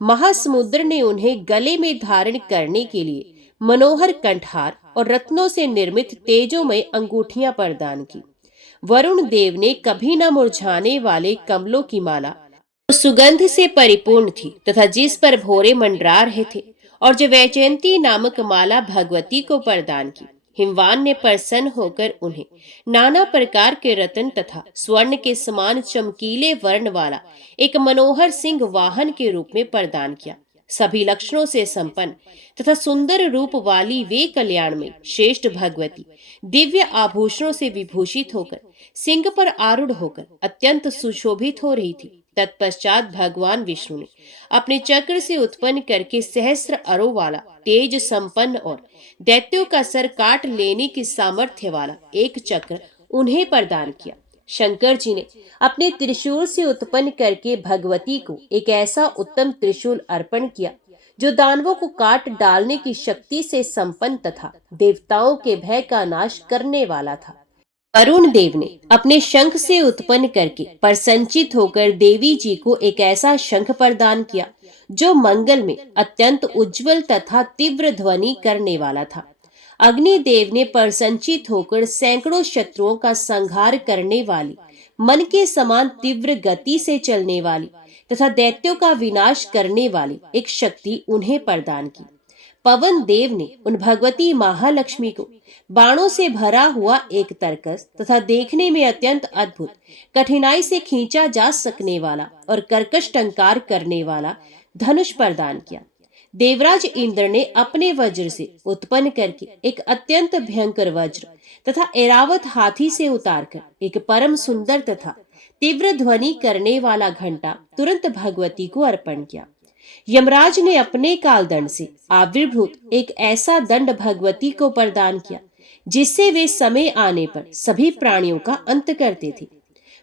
महासमुद्र ने उन्हें गले में धारण करने के लिए मनोहर कंठहार और रत्नों से निर्मित तेजोमय अंगूठियां प्रदान की। वरुण देव ने कभी न मुरझाने वाले कमलों की माला, जो सुगंध से परिपूर्ण थी तथा जिस पर भौरे मंडरा रहे थे, और जो वैजयंती नामक माला भगवती को प्रदान की। हिमवान ने प्रसन्न होकर उन्हें नाना प्रकार के रत्न तथा स्वर्ण के समान चमकीले वर्ण वाला एक मनोहर सिंह वाहन के रूप में प्रदान किया। सभी लक्षणों से संपन्न तथा सुंदर रूप वाली वे कल्याण में श्रेष्ठ भगवती दिव्य आभूषणों से विभूषित होकर सिंह पर आरूढ़ होकर अत्यंत सुशोभित हो रही थी। तत्पश्चात भगवान विष्णु ने अपने चक्र से उत्पन्न करके सहस्त्र अरों वाला, तेज संपन्न और दैत्यों का सर काट लेने की सामर्थ्य वाला एक चक्र उन्हें प्रदान किया। शंकर जी ने अपने त्रिशूल से उत्पन्न करके भगवती को एक ऐसा उत्तम त्रिशूल अर्पण किया जो दानवों को काट डालने की शक्ति से संपन्न तथा देवताओं के भय का नाश करने वाला था। वरुण देव ने अपने शंख से उत्पन्न करके प्रसन्नचित होकर देवी जी को एक ऐसा शंख प्रदान किया जो मंगल में अत्यंत उज्जवल तथा तीव्र ध्वनि करने वाला था। अग्निदेव ने प्रसन्नचित होकर सैकड़ों शत्रुओं का संहार करने वाली, मन के समान तीव्र गति से चलने वाली तथा दैत्यों का विनाश करने वाली एक शक्ति उन्हें प्रदान की। पवन देव ने उन भगवती महालक्ष्मी को बाणों से भरा हुआ एक तरकस तथा देखने में अत्यंत अद्भुत, कठिनाई से खींचा जा सकने वाला और कर्कश टंकार करने वाला धनुष प्रदान किया। देवराज इंद्र ने अपने वज्र से उत्पन्न करके एक अत्यंत भयंकर वज्र तथा ऐरावत हाथी से उतारकर एक परम सुंदर तथा तीव्र ध्वनि करने वाला घंटा तुरंत भगवती को अर्पण किया। यमराज ने अपने कालदंड से आविर्भूत एक ऐसा दंड भगवती को प्रदान किया जिससे वे समय आने पर सभी प्राणियों का अंत करते थे।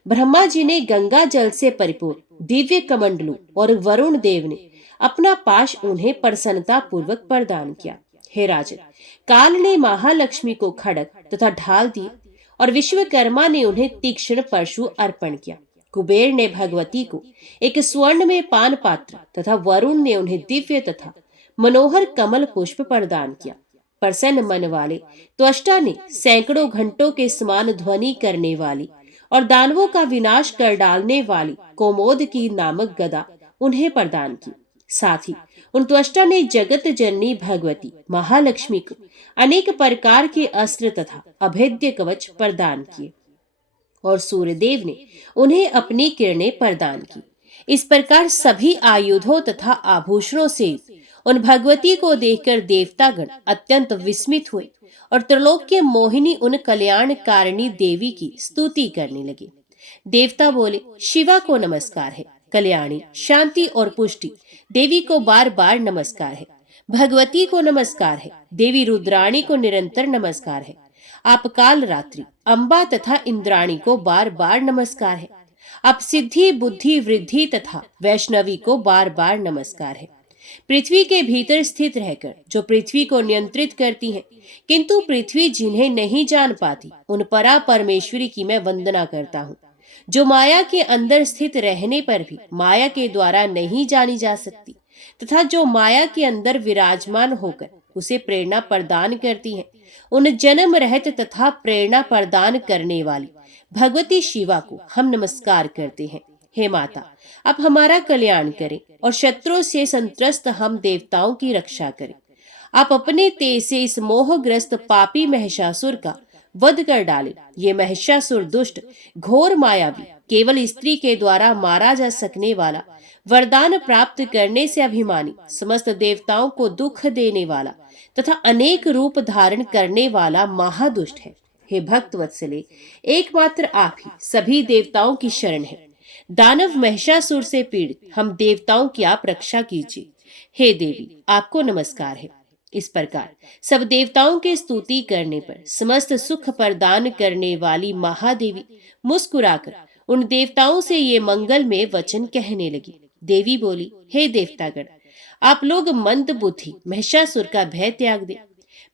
ब्रह्मा जी ने गंगा जल से परिपूर्ण दिव्य कमंडलू और वरुण देव ने अपना पाश उन्हें प्रसन्नता पूर्वक प्रदान किया। हे राजन, काल ने महालक्ष्मी को खड़ग तथा ढाल दिए और विश्वकर्मा ने उन्हें तीक्ष्ण परशु अर्पण किया। कुबेर ने भगवती को एक स्वर्ण में पान पात्र तथा वरुण ने उन्हें दिव्य तथा मनोहर कमल पुष्प प्रदान किया। प्रसन्न मन वाले त्वष्टा ने सैकड़ों घंटों के समान ध्वनि करने वाली और दानवों का विनाश कर डालने वाली कोमोद की नामक गदा उन्हें प्रदान की। साथ ही उन त्वष्टा ने जगत जननी भगवती महालक्ष्मी को अनेक प्रकार के अस्त्र तथा अभेद्य कवच प्रदान किए और सूर्यदेव ने उन्हें अपनी किरणें प्रदान की। इस प्रकार सभी आयुधों तथा आभूषणों से उन भगवती को देखकर देवतागण अत्यंत विस्मित हुए और त्रिलोक के मोहिनी उन कल्याणकारिणी देवी की स्तुति करने लगे। देवता बोले, शिवा को नमस्कार है, कल्याणी, शांति और पुष्टि देवी को बार बार नमस्कार है, भगवती को नमस्कार है, देवी रुद्राणी को निरंतर नमस्कार है, आप काल रात्रि, अम्बा तथा इंद्राणी को बार बार नमस्कार है, आप सिद्धि, बुद्धि, वृद्धि तथा वैष्णवी को बार बार नमस्कार है। पृथ्वी के भीतर स्थित रहकर जो पृथ्वी को नियंत्रित करती हैं, किंतु पृथ्वी जिन्हें नहीं जान पाती, उन परा परमेश्वरी की मैं वंदना करता हूँ। जो माया के अंदर स्थित रहने पर भी माया के द्वारा नहीं जानी जा सकती, तथा जो माया के अंदर विराजमान होकर उसे प्रेरणा प्रदान करती हैं, उन जन्म रहत तथा प्रेरणा प्रदान करने वाली भगवती शिवा को हम नमस्कार करते हैं। हे माता, आप हमारा कल्याण करें और शत्रुओं से संत्रस्त हम देवताओं की रक्षा करें। आप अपने तेज से इस मोहग्रस्त पापी महिषासुर का वध कर डालें। ये महिषासुर दुष्ट, घोर मायावी, केवल स्त्री के द्वारा मारा जा सकने वाला, वरदान प्राप्त करने से अभिमानी, समस्त देवताओं को दुख देने वाला तथा अनेक रूप धारण करने वाला महादुष्ट है। हे भक्त वत्सले, एकमात्र आप ही सभी देवताओं की शरण है। दानव महिषासुर से पीड़ित हम देवताओं की आप रक्षा कीजिए। हे देवी, आपको नमस्कार है। इस प्रकार सब देवताओं की स्तुति करने पर समस्त सुख प्रदान करने वाली महादेवी मुस्कुराकर उन देवताओं से ये मंगल में वचन कहने लगी। देवी बोली, हे देवतागण, आप लोग मंद बुद्धि महिषासुर का भय त्याग दे।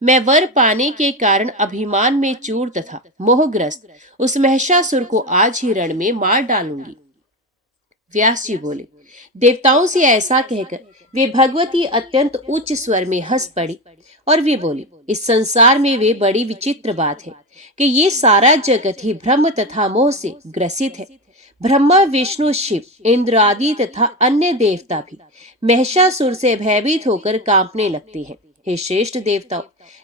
मैं वर पाने के कारण अभिमान में चूर तथा मोहग्रस्त उस महिषासुर को आज ही रण में मार डालूंगी। व्यास जी बोले, देवताओं से ऐसा कहकर वे भगवती अत्यंत उच्च स्वर में हंस पड़ी और वे बोली, इस संसार में वे बड़ी विचित्र बात है कि ये सारा जगत ही भ्रम तथा मोह से ग्रसित है। ब्रह्मा, विष्णु, शिव, इंद्र आदि तथा अन्य देवता भी महिषासुर से भयभीत होकर कांपने लगते हैं। हे श्रेष्ठ देवताओं,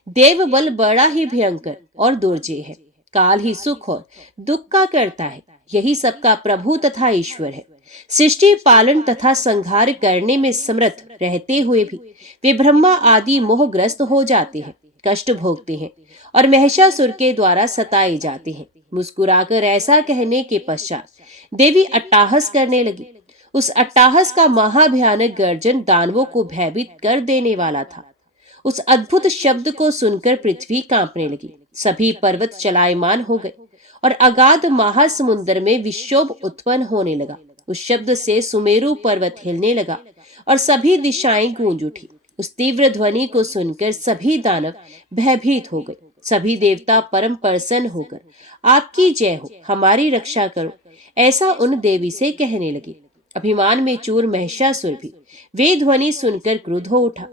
देव बल बड़ा ही भयंकर और दुर्जय है। काल ही सुख और दुख का करता है। यही सबका प्रभु तथा ईश्वर है। सृष्टि पालन तथा संहार करने में समर्थ रहते हुए भी वे ब्रह्मा आदि मोहग्रस्त हो जाते हैं, कष्ट भोगते हैं और महिषासुर के द्वारा सताए जाते हैं। मुस्कुराकर ऐसा कहने के पश्चात देवी अट्टहास करने लगी। उस अट्टहास का महाभयानक गर्जन दानवों को भयभीत कर देने वाला था। उस अद्भुत शब्द को सुनकर पृथ्वी कांपने लगी। सभी पर्वत चलायमान हो गए और अगाध महासमुद्र में विक्षोभ उत्पन्न होने लगा। उस शब्द से सुमेरु पर्वत हिलने लगा और सभी दिशाएं गूंज उठी। उस तीव्र ध्वनि को सुनकर सभी दानव भयभीत हो गए। सभी देवता परम प्रसन्न होकर आपकी जय हो, हमारी रक्षा करो, ऐसा उन देवी से कहने लगे। अभिमान में चूर महिषासुर भी वे ध्वनि सुनकर क्रुद्ध हो उठा।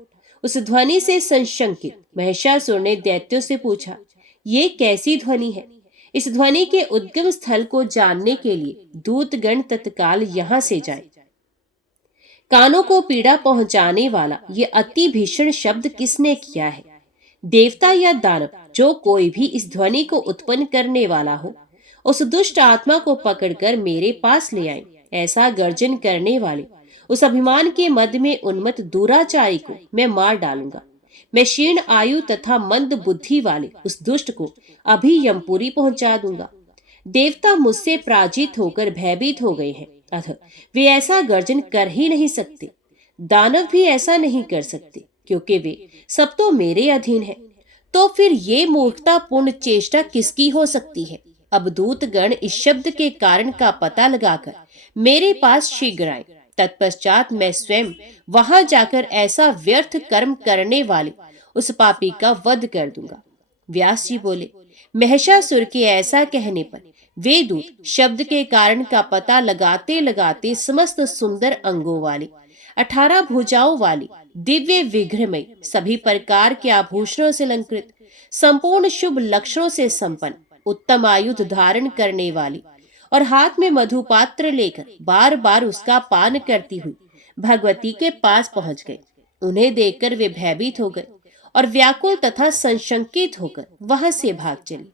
उस ध्वनि से संशंकित महिषासुर ने दैत्यों से पूछा, ये कैसी ध्वनि है? इस ध्वनि के उद्गम स्थल को जानने के लिए दूतगण तत्काल यहाँ से जाए। कानों को पीड़ा पहुंचाने वाला ये अति भीषण शब्द किसने किया है? देवता या दानव, जो कोई भी इस ध्वनि को उत्पन्न करने वाला हो, उस दुष्ट आत्मा को पकड़कर मेरे पास ले आए। ऐसा गर्जन करने वाले उस अभिमान के मध्य में उन्मत्त दुराचारी को मैं मार डालूंगा। मैं क्षीण आयु तथा मंद बुद्धि वाले उस दुष्ट को अभी यमपुरी पहुंचा दूंगा। देवता मुझसे पराजित होकर भयभीत हो गए हैं, अतः वे ऐसा गर्जन कर ही नहीं सकते। दानव भी ऐसा नहीं कर सकते, क्योंकि वे सब तो मेरे अधीन है। तो फिर ये मूर्खतापूर्ण चेष्टा किसकी हो सकती है? अब दूतगण इस शब्द के कारण का पता लगाकर मेरे पास शीघ्र आए। तत्पश्चात मैं स्वयं वहां जाकर ऐसा व्यर्थ कर्म करने वाले उस पापी का वध कर दूंगा। व्यास जी बोले, महिषासुर के ऐसा कहने पर वे दूत शब्द के कारण का पता लगाते लगाते समस्त सुंदर अंगों वाली, 18 भुजाओं वाली, दिव्य विग्रहमयी, सभी प्रकार के आभूषणों से अलंकृत, संपूर्ण शुभ लक्षणों से संपन्न, उत्तम आयुध धारण करने वाली और हाथ में मधुपात्र लेकर बार बार उसका पान करती हुई भगवती के पास पहुंच गए। उन्हें देखकर वे भयभीत हो गए और व्याकुल तथा संशंकित होकर वहां से भाग चली।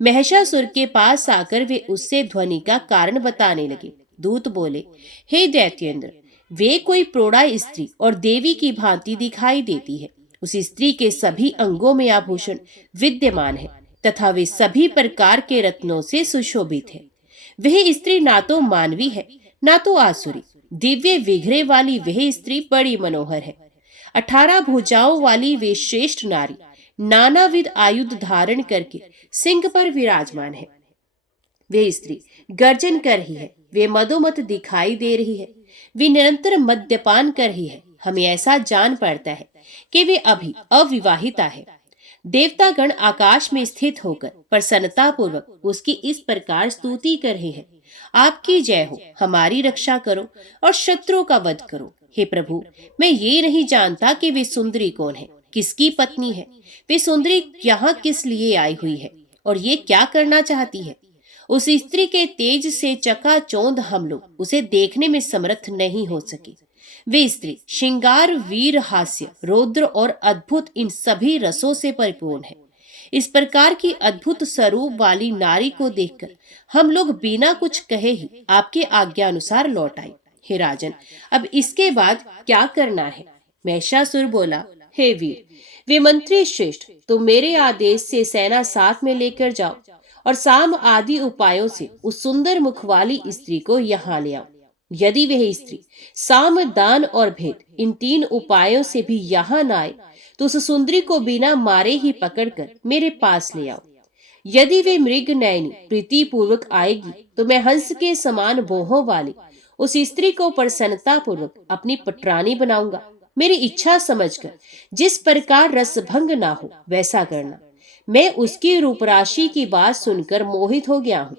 महिषासुर के पास आकर वे उससे ध्वनि का कारण बताने लगे। दूत बोले, हे दैत्येंद्र, वे कोई प्रौढ़ा स्त्री और देवी की भांति दिखाई देती है। उस स्त्री के सभी अंगों में आभूषण विद्यमान है तथा वे सभी प्रकार के रत्नों से सुशोभित है। वह स्त्री ना तो मानवी है ना तो आसुरी। दिव्य विग्रह वाली वह स्त्री बड़ी मनोहर है। 18 भुजाओं वाली वे श्रेष्ठ नारी नानाविध आयुध धारण करके सिंह पर विराजमान है। वे स्त्री गर्जन कर रही है, वे मदोमत दिखाई दे रही है, वे निरंतर मद्यपान कर रही है। हमें ऐसा जान पड़ता है कि वे अभी अविवाहिता है। देवतागण आकाश में स्थित होकर प्रसन्नता पूर्वक उसकी इस प्रकार स्तुति कर रहे हैं, आपकी जय हो, हमारी रक्षा करो और शत्रुओं का वध करो। हे प्रभु, मैं ये नहीं जानता कि वे सुंदरी कौन है, किसकी पत्नी है, वे सुंदरी यहाँ किस लिए आई हुई है और ये क्या करना चाहती है। उस स्त्री के तेज से चकाचौंध हम लोग उसे देखने में समर्थ नहीं हो सके। वे स्त्री श्रृंगार, वीर, हास्य, रौद्र और अद्भुत इन सभी रसों से परिपूर्ण है। इस प्रकार की अद्भुत स्वरूप वाली नारी को देखकर हम लोग बिना कुछ कहे ही आपके आज्ञा अनुसार लौट आए। हे राजन, अब इसके बाद क्या करना है? महिषासुर बोला, हे वीर, वे मंत्री श्रेष्ठ, तुम मेरे आदेश से सेना साथ में लेकर जाओ और साम आदि उपायों से उस सुंदर मुख वाली स्त्री को यहाँ ले आओ। यदि वह स्त्री साम, दान और भेद इन 3 उपायों से भी यहाँ न आए तो उस सुंदरी को बिना मारे ही पकड़कर मेरे पास ले आओ। यदि वे मृग नयनी प्रीति पूर्वक आएगी तो मैं हंस के समान बोहों वाली उस स्त्री को प्रसन्नता पूर्वक अपनी पटरानी बनाऊंगा। मेरी इच्छा समझकर जिस प्रकार रसभंग ना हो वैसा करना। मैं उसकी रूपराशि की बात सुनकर मोहित हो गया हूँ।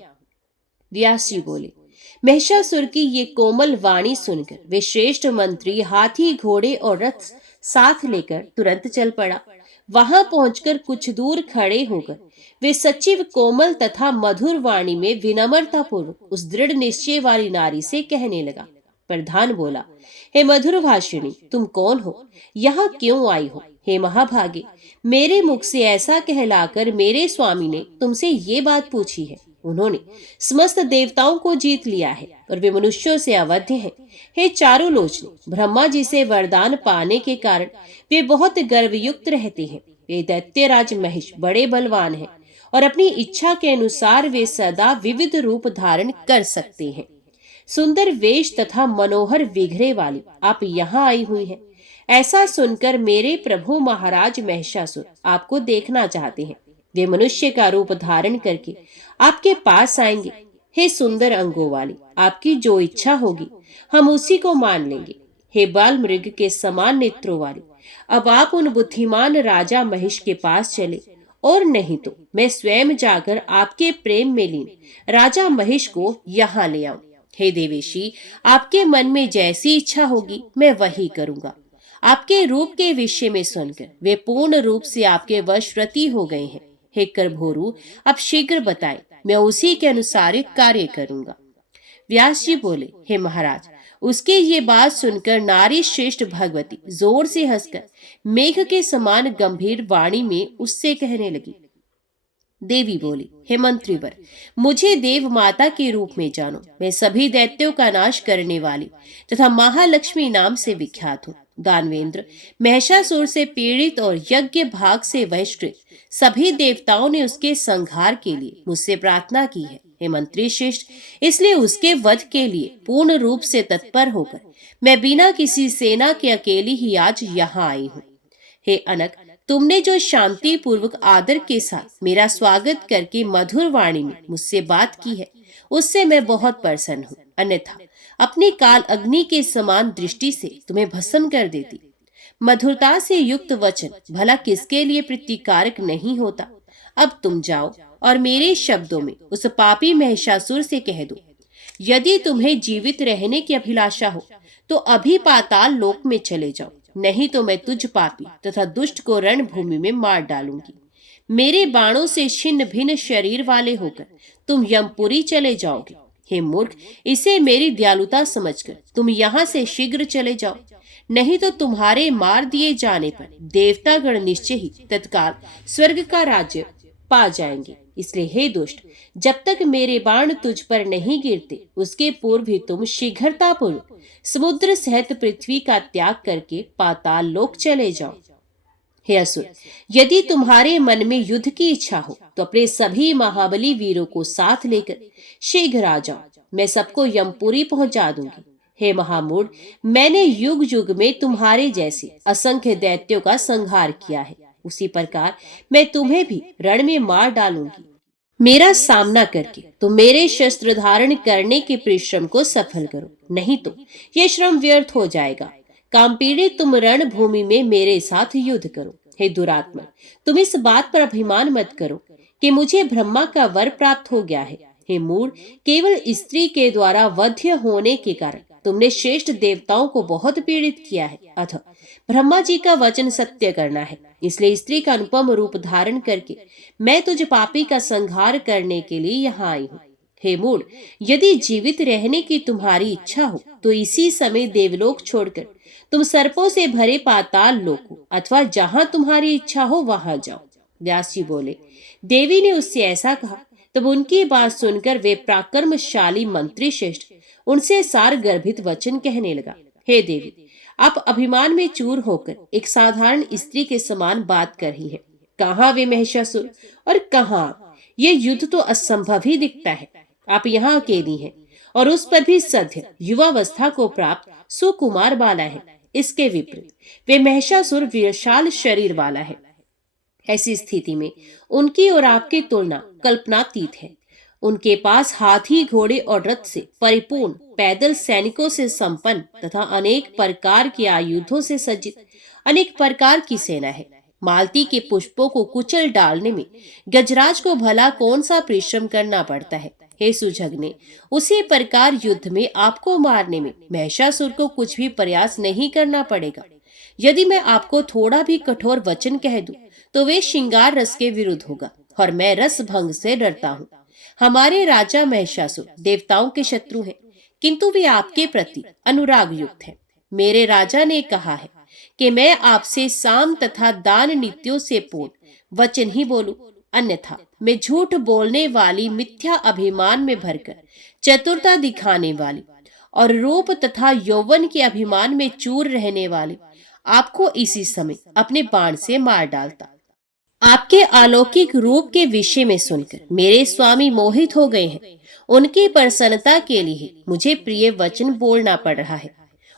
व्यास जी बोले, महिषासुर की ये कोमल वाणी सुनकर वे श्रेष्ठ मंत्री हाथी, घोड़े और रथ साथ लेकर तुरंत चल पड़ा। वहां पहुंचकर कुछ दूर खड़े होकर वे सचिव कोमल तथा मधुर वाणी में विनम्रता पूर्वक उस दृढ़ निश्चय वाली नारी से कहने लगा। प्रधान बोला, हे मधुर भाषिणी, तुम कौन हो, यहाँ क्यों आई हो? हे महाभागे, मेरे मुख से ऐसा कहलाकर मेरे स्वामी ने तुमसे ये बात पूछी है। उन्होंने समस्त देवताओं को जीत लिया है और वे मनुष्यों से अवध्य हैं। हे चारों लोचने, ब्रह्मा जी से वरदान पाने के कारण वे बहुत गर्वयुक्त रहते हैं। वे दैत्यराज महेश बड़े बलवान हैं और अपनी इच्छा के अनुसार वे सदा विविध रूप धारण कर सकते हैं। सुंदर वेश तथा मनोहर विग्रह वाली आप यहाँ आई हुई हैं। ऐसा सुनकर मेरे प्रभु महाराज महिषासुर आपको देखना चाहते हैं। वे मनुष्य का रूप धारण करके आपके पास आएंगे। हे सुंदर अंगों वाली, आपकी जो इच्छा होगी हम उसी को मान लेंगे। हे बाल मृग के समान नेत्रों वाली, अब आप उन बुद्धिमान राजा महेश के पास चले, और नहीं तो मैं स्वयं जाकर आपके प्रेम में लीन राजा महेश को यहाँ ले आऊं। हे देवेशी, आपके मन में जैसी इच्छा होगी मैं वही करूंगा। आपके रूप के विषय में सुनकर वे पूर्ण रूप से आपके वशवर्ती हो गए हैं। हे करभोरू, अब शीघ्र बताएं, मैं उसी के अनुसार कार्य करूंगा। व्यास जी बोले, हे महाराज, उसके ये बात सुनकर नारी श्रेष्ठ भगवती जोर से हंसकर मेघ के समान गंभीर वाणी में उससे कहने लगी। देवी बोली, हे मंत्रीवर, मुझे देव माता के रूप में जानो। मैं सभी दैत्यों का नाश करने वाली तथा महालक्ष्मी नाम से विख्यात हूँ। दानवेंद्र महिषासुर से पीड़ित और यज्ञ भाग से बहिष्कृत सभी देवताओं ने उसके संहार के लिए मुझसे प्रार्थना की है। हे मंत्री श्रेष्ठ, इसलिए उसके वध के लिए पूर्ण रूप से तत्पर होकर मैं बिना किसी सेना के अकेली ही आज यहाँ आई हूँ। हे अनक, तुमने जो शांति पूर्वक आदर के साथ मेरा स्वागत करके मधुर वाणी में मुझसे बात की है, उससे मैं बहुत प्रसन्न हूँ। अन्यथा अपनी काल अग्नि के समान दृष्टि से तुम्हें भस्म कर देती। मधुरता से युक्त वचन भला किसके लिए प्रीतिकारक नहीं होता। अब तुम जाओ और मेरे शब्दों में उस पापी महिषासुर से कह दो, यदि तुम्हें जीवित रहने की अभिलाषा हो तो अभी पाताल लोक में चले जाओ, नहीं तो मैं तुझ पापी तथा दुष्ट को रणभूमि में मार डालूंगी। मेरे बाणों से छिन्न भिन्न शरीर वाले होकर तुम यमपुरी चले जाओगे। हे मूर्ख, इसे मेरी दयालुता समझकर तुम यहाँ से शीघ्र चले जाओ, नहीं तो तुम्हारे मार दिए जाने पर देवतागण निश्चय ही तत्काल स्वर्ग का राज्य पा जाएंगे। इसलिए हे दुष्ट, जब तक मेरे बाण तुझ पर नहीं गिरते उसके पूर्व ही तुम शीघ्रता पूर्वक समुद्र सहित पृथ्वी का त्याग करके पाताल लोक चले जाओ। हे असुर, यदि तुम्हारे मन में युद्ध की इच्छा हो तो अपने सभी महाबली वीरों को साथ लेकर शीघ्र आ जाओ, मैं सबको यमपुरी पहुंचा दूंगी। हे महामूढ़, मैंने युग युग में तुम्हारे जैसे असंख्य दैत्यों का संहार किया है, उसी प्रकार मैं तुम्हें भी रण में मार डालूंगी। मेरा सामना करके तुम मेरे शस्त्र धारण करने के परिश्रम को सफल करो, नहीं तो ये श्रम व्यर्थ हो जाएगा। कामपीड़ित तुम रणभूमि में मेरे साथ युद्ध करो। हे दुरात्मा, तुम इस बात पर अभिमान मत करो कि मुझे ब्रह्मा का वर प्राप्त हो गया है। हे मूढ़, केवल स्त्री के द्वारा वध्य होने के कारण तुमने श्रेष्ठ देवताओं को बहुत पीड़ित किया है। अतः ब्रह्मा जी का वचन सत्य करना है, इसलिए स्त्री का अनुपम रूप धारण करके मैं तुझ पापी का संहार करने के लिए यहाँ आई हूँ। हे मूढ़, यदि जीवित रहने की तुम्हारी इच्छा हो तो इसी समय देवलोक छोड़कर तुम सर्पों से भरे पाताल लोक अथवा जहां तुम्हारी इच्छा हो वहां जाओ। व्यास जी बोले, देवी ने उससे ऐसा कहा। तब उनकी बात सुनकर वे पराक्रमशाली मंत्री श्रेष्ठ उनसे सार गर्भित वचन कहने लगा। हे देवी, आप अभिमान में चूर होकर एक साधारण स्त्री के समान बात कर रही हैं। कहाँ वे महिषासुर और कहाँ ये युद्ध तो असंभव ही दिखता है। आप यहाँ अकेली हैं और उस पर भी सद्य युवावस्था को प्राप्त सुकुमार बाला है। इसके विपरीत वे महिषासुर विशाल शरीर वाला है। ऐसी स्थिति में उनकी और आपकी तुलना कल्पनातीत है। उनके पास हाथी, घोड़े और रथ से परिपूर्ण, पैदल सैनिकों से संपन्न तथा अनेक प्रकार के आयुधों से सज्जित अनेक प्रकार की सेना है। मालती के पुष्पों को कुचल डालने में गजराज को भला कौन सा परिश्रम करना पड़ता है। हे सुजगने, उसी प्रकार युद्ध में आपको मारने में महिषासुर को कुछ भी प्रयास नहीं करना पड़ेगा। यदि मैं आपको थोड़ा भी कठोर वचन कह दूं तो वे श्रृंगार रस के विरुद्ध होगा और मैं रस भंग से डरता हूँ। हमारे राजा महिषासुर देवताओं के शत्रु हैं, किंतु वे आपके प्रति अनुराग युक्त हैं। मेरे राजा ने कहा है कि मैं आपसे साम तथा दान नीतियों से पूर्ण वचन ही बोलूं, अन्यथा मैं झूठ बोलने वाली, मिथ्या अभिमान में भरकर चतुरता दिखाने वाली और रूप तथा यौवन के अभिमान में चूर रहने वाली आपको इसी समय अपने बाण से मार डालता। आपके अलौकिक रूप के विषय में सुनकर मेरे स्वामी मोहित हो गए हैं। उनकी प्रसन्नता के लिए मुझे प्रिय वचन बोलना पड़ रहा है।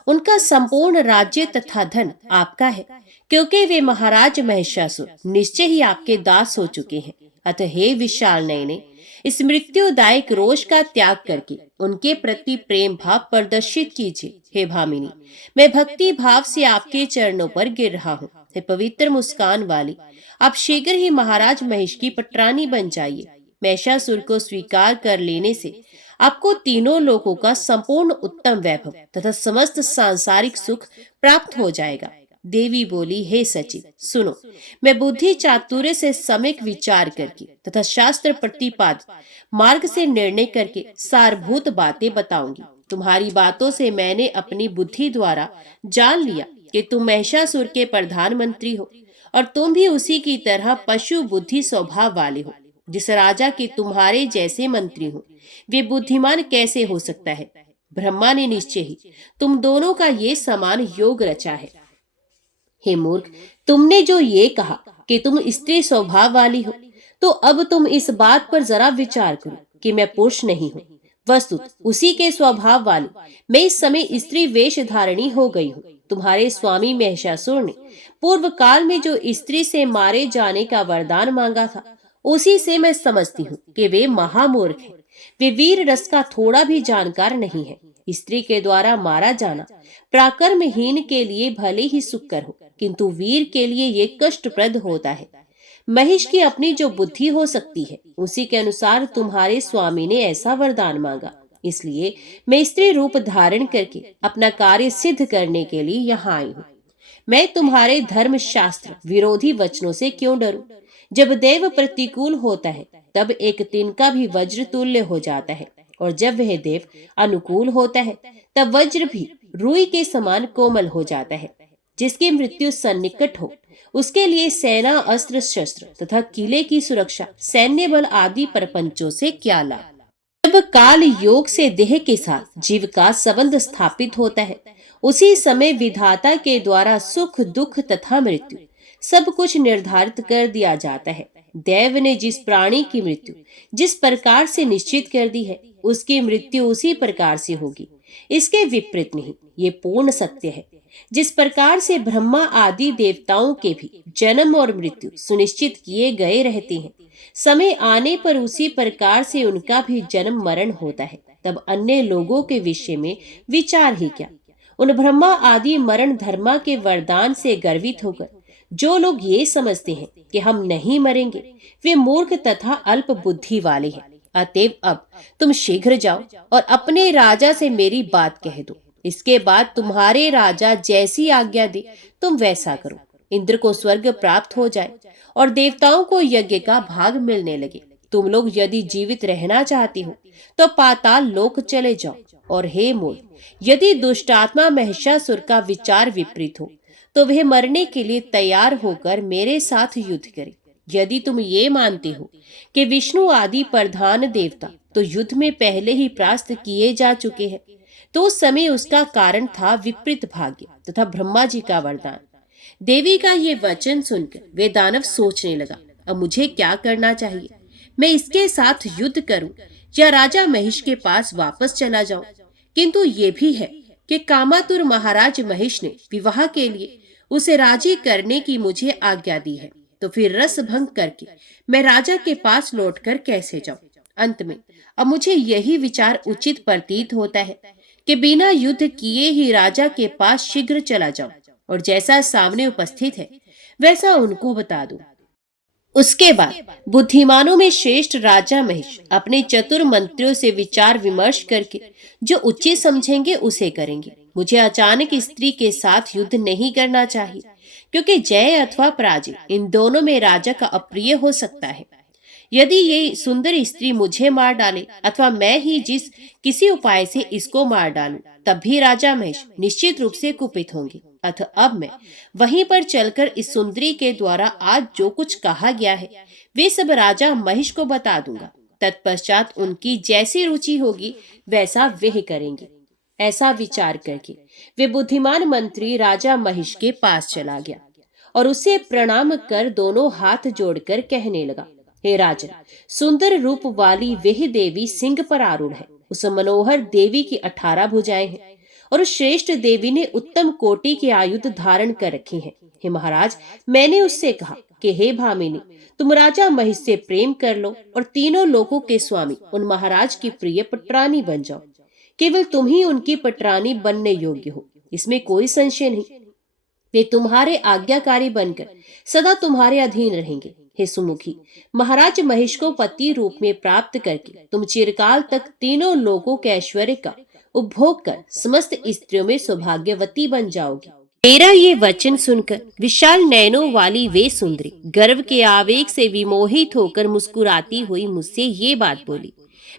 उनका संपूर्ण राज्य तथा धन आपका है, क्योंकि वे महाराज महिषासुर निश्चय ही आपके दास हो चुके हैं। अतः हे विशाल नयने, इस मृत्युदायक रोष का त्याग करके उनके प्रति प्रेम भाव प्रदर्शित कीजिए। हे भामिनी, मैं भक्ति भाव से आपके चरणों पर गिर रहा हूँ। हे पवित्र मुस्कान वाली, आप शीघ्र ही महाराज महेश की पटरानी बन जाइए। महिषासुर को स्वीकार कर लेने से आपको तीनों लोकों का संपूर्ण उत्तम वैभव तथा समस्त सांसारिक सुख प्राप्त हो जाएगा। देवी बोली, हे सचिव सुनो, मैं बुद्धि चातुर्य से सम्यक विचार करके तथा शास्त्र प्रतिपादित मार्ग से निर्णय करके सारभूत बातें बताऊंगी। तुम्हारी बातों से मैंने अपनी बुद्धि द्वारा जान लिया कि तुम महिषासुर के प्रधानमंत्री हो और तुम भी उसी की तरह पशु बुद्धि स्वभाव वाले हो। जिस राजा के तुम्हारे जैसे मंत्री हो, वे बुद्धिमान कैसे हो सकता है? ब्रह्मा ने निश्चय ही तुम दोनों का ये समान योग रचा है। हे मूर्ख, तुमने जो ये कहा कि तुम स्त्री स्वभाव वाली हो, तो अब तुम इस बात पर जरा विचार करो कि मैं पुरुष नहीं हूँ। वस्तुत उसी के स्वभाव वाली मैं इस समय स्त्री वेश धारणी हो गई हूँ। तुम्हारे स्वामी महिषासुर ने पूर्व काल में जो स्त्री से मारे जाने का वरदान मांगा था, उसी से मैं समझती हूँ कि वे महामूर्ख हैं। वे वीर रस का थोड़ा भी जानकार नहीं है। स्त्री के द्वारा मारा जाना पराक्रमहीन के लिए भले ही सुकर हो, किंतु वीर के लिए ये कष्टप्रद होता है। महिष की अपनी जो बुद्धि हो सकती है, उसी के अनुसार तुम्हारे स्वामी ने ऐसा वरदान मांगा। इसलिए मैं स्त्री रूप धारण करके अपना कार्य सिद्ध करने के लिए यहाँ आई हूँ। मैं तुम्हारे धर्म शास्त्र विरोधी वचनों से क्यों डरूं? जब देव प्रतिकूल होता है तब एक तिनका भी वज्र तुल्य हो जाता है, और जब वह देव अनुकूल होता है तब वज्र भी रुई के समान कोमल हो जाता है। जिसकी मृत्यु सन्निकट हो, उसके लिए सेना, अस्त्र शस्त्र तथा किले की सुरक्षा, सैन्य बल आदि प्रपंचों से क्या लाभ? जब काल योग से देह के साथ जीव का संबंध स्थापित होता है, उसी समय विधाता के द्वारा सुख, दुख तथा मृत्यु सब कुछ निर्धारित कर दिया जाता है। देव ने जिस प्राणी की मृत्यु जिस प्रकार से निश्चित कर दी है, उसकी मृत्यु उसी प्रकार से होगी, इसके विपरीत नहीं। ये पूर्ण सत्य है। जिस प्रकार से ब्रह्मा आदि देवताओं के भी जन्म और मृत्यु सुनिश्चित किए गए रहते हैं, समय आने पर उसी प्रकार से उनका भी जन्म मरण होता है। तब अन्य लोगों के विषय में विचार ही क्या। उन ब्रह्मा आदि मरण धर्मा के वरदान से गर्वित होकर जो लोग ये समझते हैं कि हम नहीं मरेंगे, वे मूर्ख तथा अल्प बुद्धि वाले हैं। अतएव अब तुम शीघ्र जाओ और अपने राजा से मेरी बात कह दो। इसके बाद तुम्हारे राजा जैसी आज्ञा दे तुम वैसा करो। इंद्र को स्वर्ग प्राप्त हो जाए और देवताओं को यज्ञ का भाग मिलने लगे। तुम लोग यदि जीवित रहना चाहते हो तो पाताल लोक चले जाओ। और हे मूर्ख, यदि दुष्टात्मा महिषासुर का विचार विपरीत हो तो वह मरने के लिए तैयार होकर मेरे साथ युद्ध करे। यदि तुम ये मानते हो कि विष्णु आदि प्रधान देवता तो युद्ध में पहले ही परास्त किए जा चुके हैं, तो उस समय उसका कारण था विपरीत भाग्य तथा ब्रह्मा जी का वरदान। देवी का ये वचन सुनकर वे दानव सोचने लगा, अब मुझे क्या करना चाहिए? मैं इसके साथ युद्ध करूं या राजा महिष के पास वापस चला जाऊं? किंतु ये भी है कि कामातुर महाराज महिष ने विवाह के लिए उसे राजी करने की मुझे आज्ञा दी है, तो फिर रस भंग करके मैं राजा के पास लौटकर कैसे जाऊं? अंत में अब मुझे यही विचार उचित प्रतीत होता है कि बिना युद्ध किए ही राजा के पास शीघ्र चला जाऊं और जैसा सामने उपस्थित है वैसा उनको बता दूं। उसके बाद बुद्धिमानों में श्रेष्ठ राजा महिष अपने चतुर मंत्रियों से विचार विमर्श करके जो उचित समझेंगे उसे करेंगे। मुझे अचानक स्त्री के साथ युद्ध नहीं करना चाहिए, क्योंकि जय अथवा पराजय इन दोनों में राजा का अप्रिय हो सकता है। यदि ये सुंदर स्त्री मुझे मार डाले अथवा मैं ही जिस किसी उपाय से इसको मार डालूं, तब भी राजा महेश निश्चित रूप से कुपित होंगे। अतः अब मैं वहीं पर चलकर इस सुंदरी के द्वारा आज जो कुछ कहा गया है वे सब राजा महेश को बता दूंगा। तत्पश्चात उनकी जैसी रुचि होगी वैसा वे करेंगे। ऐसा विचार करके वे बुद्धिमान मंत्री राजा महेश के पास चला गया और उसे प्रणाम कर दोनों हाथ जोड़कर कहने लगा, हे राजन, सुंदर रूप वाली वह देवी सिंह पर आरूढ़ है। उस मनोहर देवी की 18 भुजाएं हैं और उस श्रेष्ठ देवी ने उत्तम कोटि के आयुध धारण कर रखे हैं। हे महाराज, मैंने उससे कहा कि हे भामिनी, तुम राजा महिष से प्रेम कर लो और तीनों लोकों के स्वामी उन महाराज की प्रिय पटरानी बन जाओ। केवल तुम ही उनकी पटरानी बनने योग्य हो, इसमें कोई संशय नहीं। वे तुम्हारे आज्ञाकारी बनकर सदा तुम्हारे अधीन रहेंगे। हे सुमुखी, महाराज महेश को पति रूप में प्राप्त करके तुम चिरकाल तक तीनों लोगों के ऐश्वर्य का उपभोग कर समस्त स्त्रियों में सौभाग्यवती बन जाओगी। मेरा ये वचन सुनकर विशाल नयनों वाली वे सुंदरी गर्व के आवेग से विमोहित होकर मुस्कुराती हुई मुझसे ये बात बोली,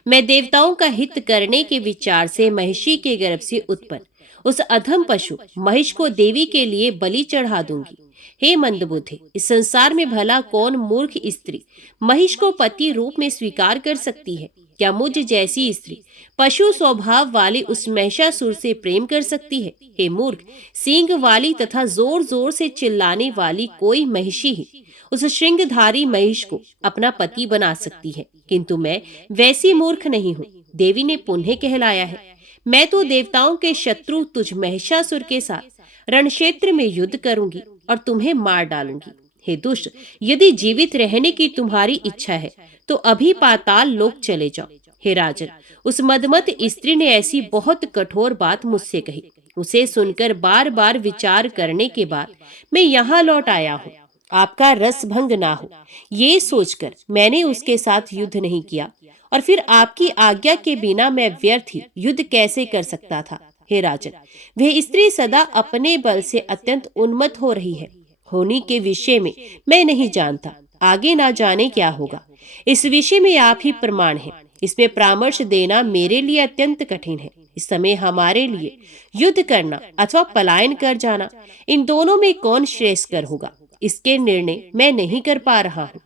मैं देवताओं का हित करने के विचार से महिषी के गर्भ से उत्पन्न उस अधम पशु महिष को देवी के लिए बलि चढ़ा दूंगी। हे मंदबुद्धि, इस संसार में भला कौन मूर्ख स्त्री महिष को पति रूप में स्वीकार कर सकती है? क्या मुझ जैसी स्त्री पशु स्वभाव वाले उस महिषासुर से प्रेम कर सकती है? हे मूर्ख, सींग वाली तथा जोर जोर से चिल्लाने वाली कोई महिषी ही उस श्रृंगधारी महिष को अपना पति बना सकती है, किंतु मैं वैसी मूर्ख नहीं हूँ। देवी ने पुनः कहलाया है, मैं तो देवताओं के शत्रु तुझ महिषासुर के साथ रणक्षेत्र में युद्ध करूंगी और तुम्हें मार डालूंगी। हे दुष्ट, यदि जीवित रहने की तुम्हारी इच्छा है तो अभी पाताल लोक चले जाओ। हे राजन, उस मदमत स्त्री ने ऐसी बहुत कठोर बात मुझसे कही। उसे सुनकर बार बार विचार करने के बाद मैं यहाँ लौट आया हूँ, आपका रस भंग ना हो ये सोचकर मैंने उसके साथ युद्ध नहीं किया, और फिर आपकी आज्ञा के बिना मैं व्यर्थ ही युद्ध कैसे कर सकता था? हे राजन, वह स्त्री सदा अपने बल से अत्यंत उन्मत्त हो रही है। होनी के विषय में मैं नहीं जानता, आगे ना जाने क्या होगा। इस विषय में आप ही प्रमाण हैं। इसमें परामर्श देना मेरे लिए अत्यंत कठिन है। इस समय हमारे लिए युद्ध करना अथवा पलायन कर जाना, इन दोनों में कौन श्रेष्ठकर होगा, इसके निर्णय मैं नहीं कर पा रहा हूँ।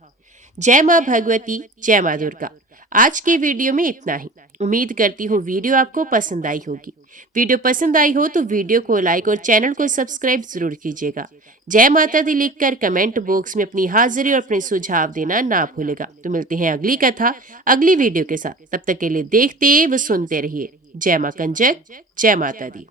जय माँ भगवती, जय माँ दुर्गा। आज के वीडियो में इतना ही। उम्मीद करती हूँ वीडियो आपको पसंद आई होगी। वीडियो पसंद आई हो तो वीडियो को लाइक और चैनल को सब्सक्राइब जरूर कीजिएगा। जय माता दी लिखकर कमेंट बॉक्स में अपनी हाजिरी और अपने सुझाव देना ना भूलेगा। तो मिलते हैं अगली कथा अगली वीडियो के साथ। तब तक के लिए देखते व सुनते रहिए। जय मां कंजक, जय माता दी।